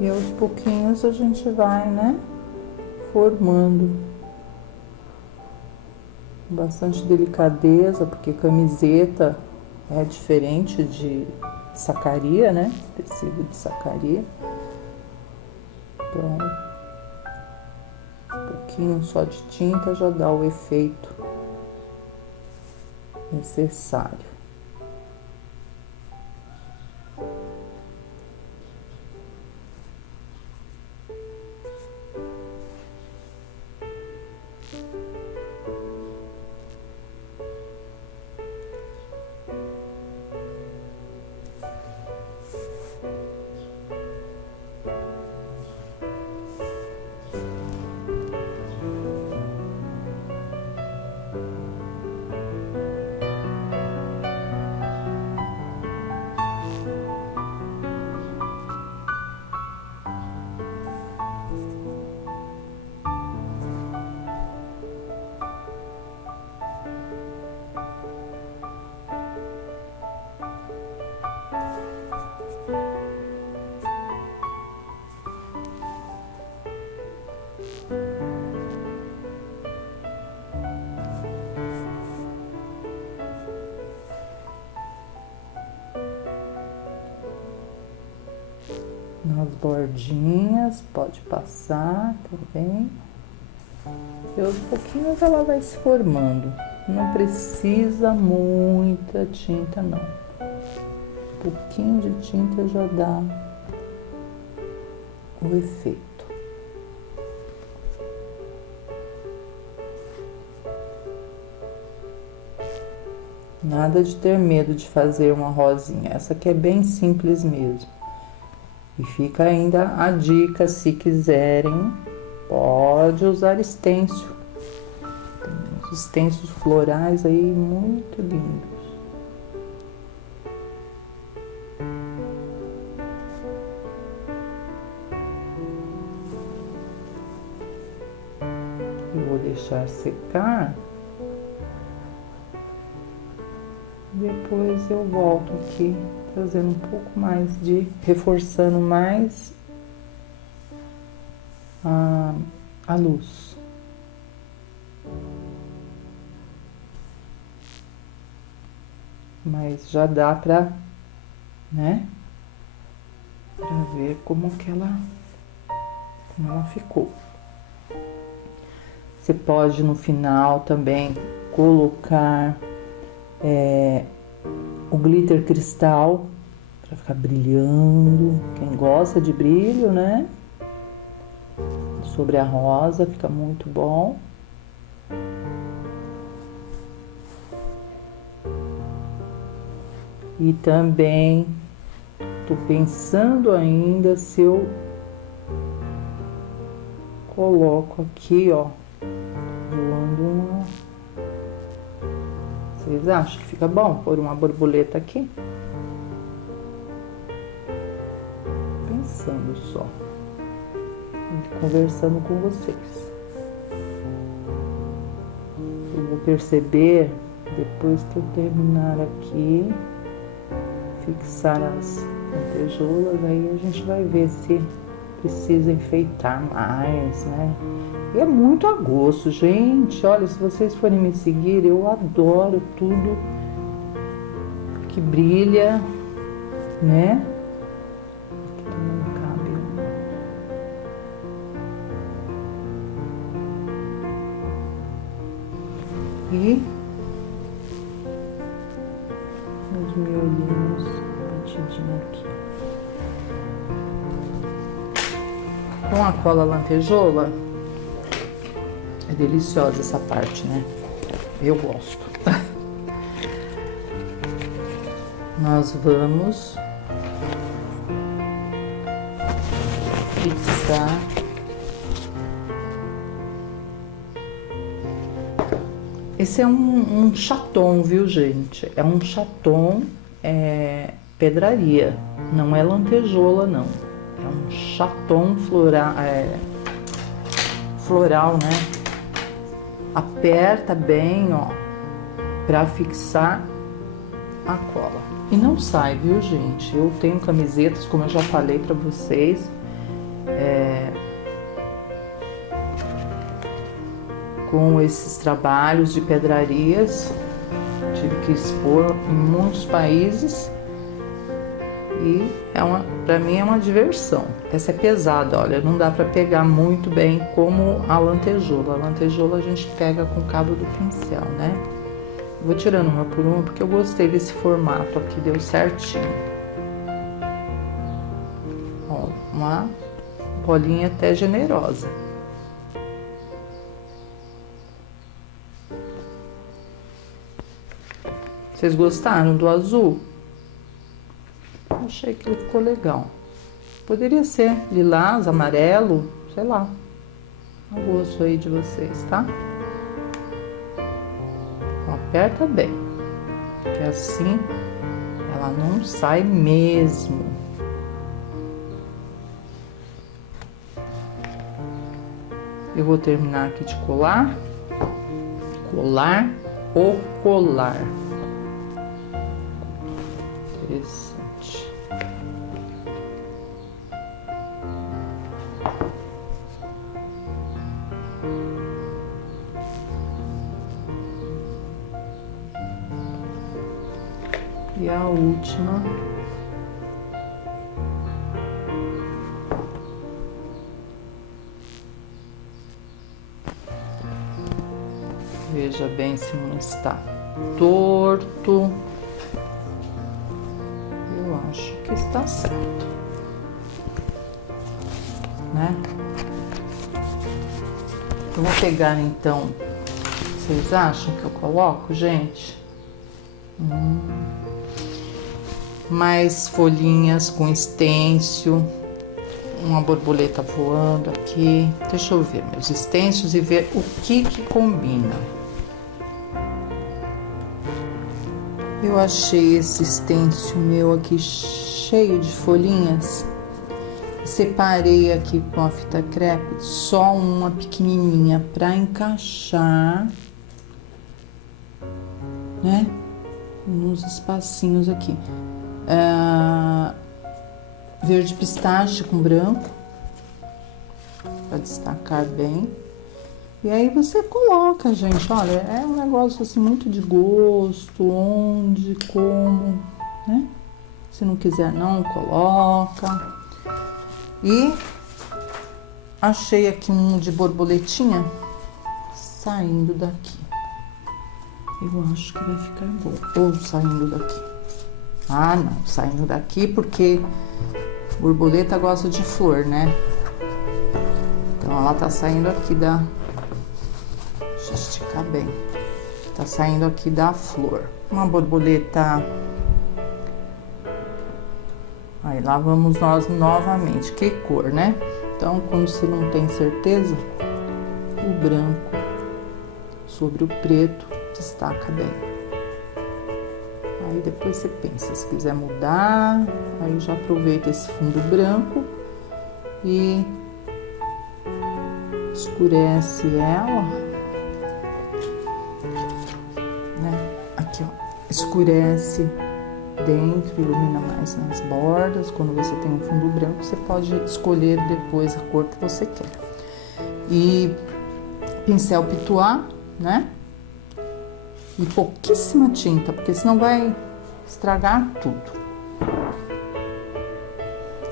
E aos pouquinhos a gente vai, né, formando. Bastante delicadeza, porque camiseta é diferente de sacaria, né? Tecido de sacaria. Então, um pouquinho só de tinta já dá o efeito necessário. Nas bordinhas, pode passar também. E aos pouquinhos ela vai se formando. Não precisa muita tinta, não. Um pouquinho de tinta já dá o efeito. Nada de ter medo de fazer uma rosinha. Essa aqui é bem simples mesmo. E fica ainda a dica, se quiserem, pode usar stencil. Tem uns stencils florais aí muito lindos. Eu vou deixar secar. Depois eu volto aqui, trazendo um pouco mais de, reforçando mais a luz. Mas já dá pra, né, pra ver como ela ficou. Você pode no final também colocar o glitter cristal para ficar brilhando. Quem gosta de brilho, né? Sobre a rosa fica muito bom. E também tô pensando ainda se eu coloco aqui, ó, voando uma. Vocês acham que fica bom pôr uma borboleta aqui? Pensando só. Conversando com vocês. Eu vou perceber depois que eu terminar aqui, fixar as lantejoulas, aí a gente vai ver se precisa enfeitar mais, né? E é muito a gosto, gente. Olha, se vocês forem me seguir, eu adoro tudo que brilha, né? Aqui também cabe. E os miolinhos batidinho aqui. Com a cola lantejoula, é deliciosa essa parte, né? Eu gosto. Nós vamos fixar esse é um chaton, viu, gente? É um chaton pedraria, não é lantejoula, não. É um chaton floral, né? Aperta bem, ó, pra fixar a cola. E não sai, viu, gente? Eu tenho camisetas, como eu já falei pra vocês, com esses trabalhos de pedrarias. Tive que expor em muitos países e para mim é uma diversão. Essa é pesada, olha, não dá para pegar muito bem como a lantejoula. A lantejoula a gente pega com o cabo do pincel, né? Vou tirando uma por uma porque eu gostei desse formato aqui, deu certinho. Ó, uma bolinha até generosa. Vocês gostaram do azul? Achei que ele ficou legal. Poderia ser lilás, amarelo, sei lá. A gosto aí de vocês, tá? Aperta bem, porque assim ela não sai mesmo. Eu vou terminar aqui de colar. Colar ou colar. Interessante. E a última. Veja bem se não está torto. Eu acho que está certo, né? Eu vou pegar então. Vocês acham que eu coloco, gente? Mais folhinhas com estêncil, uma borboleta voando aqui. Deixa eu ver meus estêncios e ver o que combina. Eu achei esse estêncil meu aqui cheio de folhinhas. Separei aqui com a fita crepe só uma pequenininha para encaixar, né? Nos espacinhos aqui. Verde pistache com branco, para destacar bem. E aí você coloca, gente, olha, é um negócio assim muito de gosto, onde, como, né? Se não quiser não, coloca. E achei aqui um de borboletinha saindo daqui. Eu acho que vai ficar bom. Ou saindo daqui. Ah, não, saindo daqui porque borboleta gosta de flor, né? Então ela tá saindo aqui da... Deixa eu esticar bem. Tá saindo aqui da flor. Uma borboleta... Aí lá vamos nós novamente. Que cor, né? Então, quando você não tem certeza, o branco sobre o preto destaca bem. Aí depois você pensa, se quiser mudar, aí já aproveita esse fundo branco e escurece ela, né? Aqui, ó, escurece dentro, ilumina mais nas bordas. Quando você tem um fundo branco, você pode escolher depois a cor que você quer. E pincel pituá, né? E pouquíssima tinta, porque senão vai estragar tudo.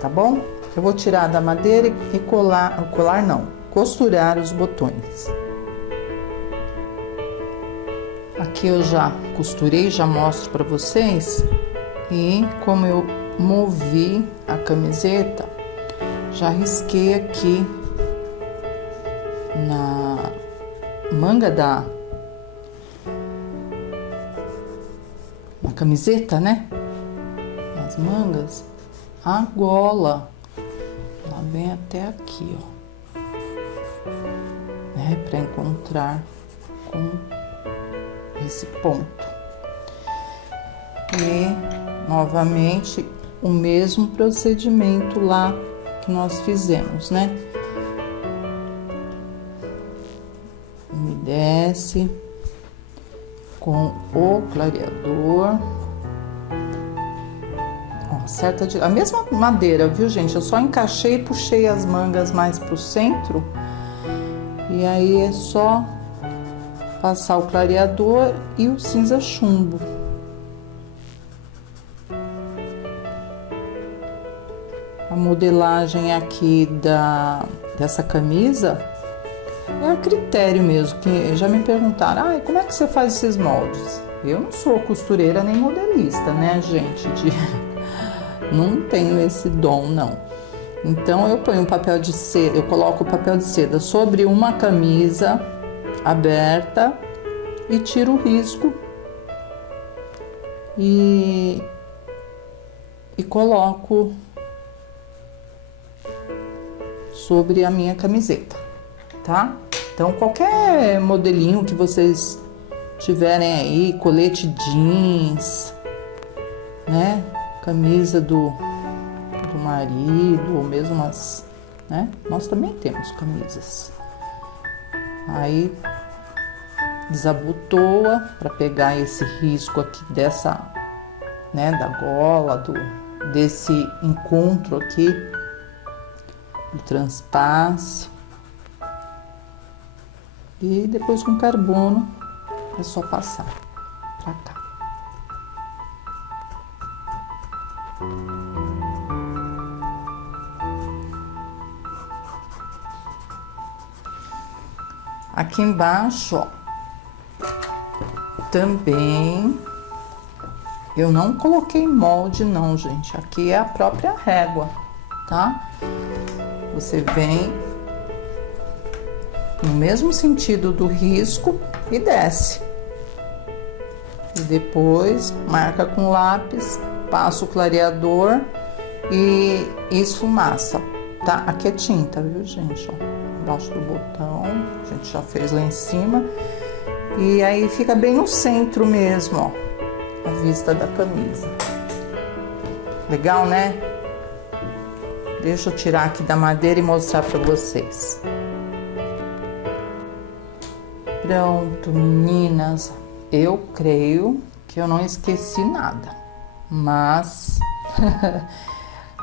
Tá bom? Eu vou tirar da madeira e costurar os botões. Aqui eu já costurei, já mostro pra vocês. E como eu movi a camiseta, já risquei aqui na manga da camiseta, né? As mangas, a gola, ela vem até aqui, ó, né? Para encontrar com esse ponto. E novamente o mesmo procedimento lá que nós fizemos, né? Umedece com o clareador. Ó, acerta a mesma madeira, viu, gente? Eu só encaixei e puxei as mangas mais pro centro. E aí é só passar o clareador e o cinza chumbo. A modelagem aqui dessa camisa é a critério mesmo, que já me perguntaram, como é que você faz esses moldes? Eu não sou costureira nem modelista, né, gente? Não tenho esse dom, não. Então eu ponho um papel de seda, eu coloco o papel de seda sobre uma camisa aberta e tiro o risco e coloco sobre a minha camiseta, tá? Então qualquer modelinho que vocês tiverem aí, colete jeans, né? Camisa do marido, ou mesmo as, né? Nós também temos camisas. Aí desabotoa para pegar esse risco aqui dessa, né, da gola, desse encontro aqui do transpasse. E depois com carbono é só passar pra cá. Aqui embaixo, ó, também eu não coloquei molde não, gente. Aqui é a própria régua, tá? Você vem no mesmo sentido do risco e desce. E depois marca com lápis, passa o clareador e esfumaça, tá? Aqui é tinta, viu, gente? Ó, embaixo do botão, a gente já fez lá em cima. E aí fica bem no centro mesmo, ó, a vista da camisa. Legal, né? Deixa eu tirar aqui da madeira e mostrar pra vocês. Pronto, meninas. Eu creio que eu não esqueci nada, mas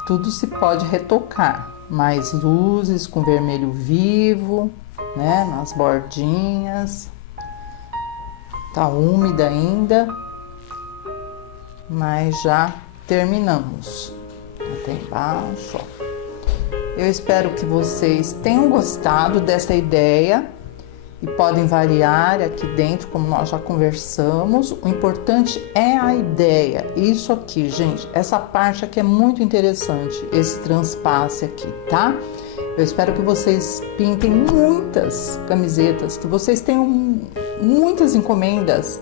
tudo se pode retocar. Mais luzes com vermelho vivo, né, nas bordinhas. Tá úmida ainda, mas já terminamos. Até embaixo, ó. Eu espero que vocês tenham gostado dessa ideia e podem variar aqui dentro, como nós já conversamos. O importante é a ideia. Isso aqui, gente, essa parte aqui é muito interessante, esse transpasse aqui, tá? Eu espero que vocês pintem muitas camisetas, que vocês tenham muitas encomendas,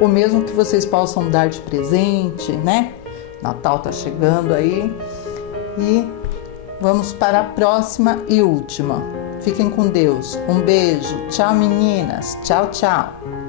ou mesmo que vocês possam dar de presente, né? Natal tá chegando aí. E vamos para a próxima e última. Fiquem com Deus. Um beijo. Tchau, meninas. Tchau, tchau.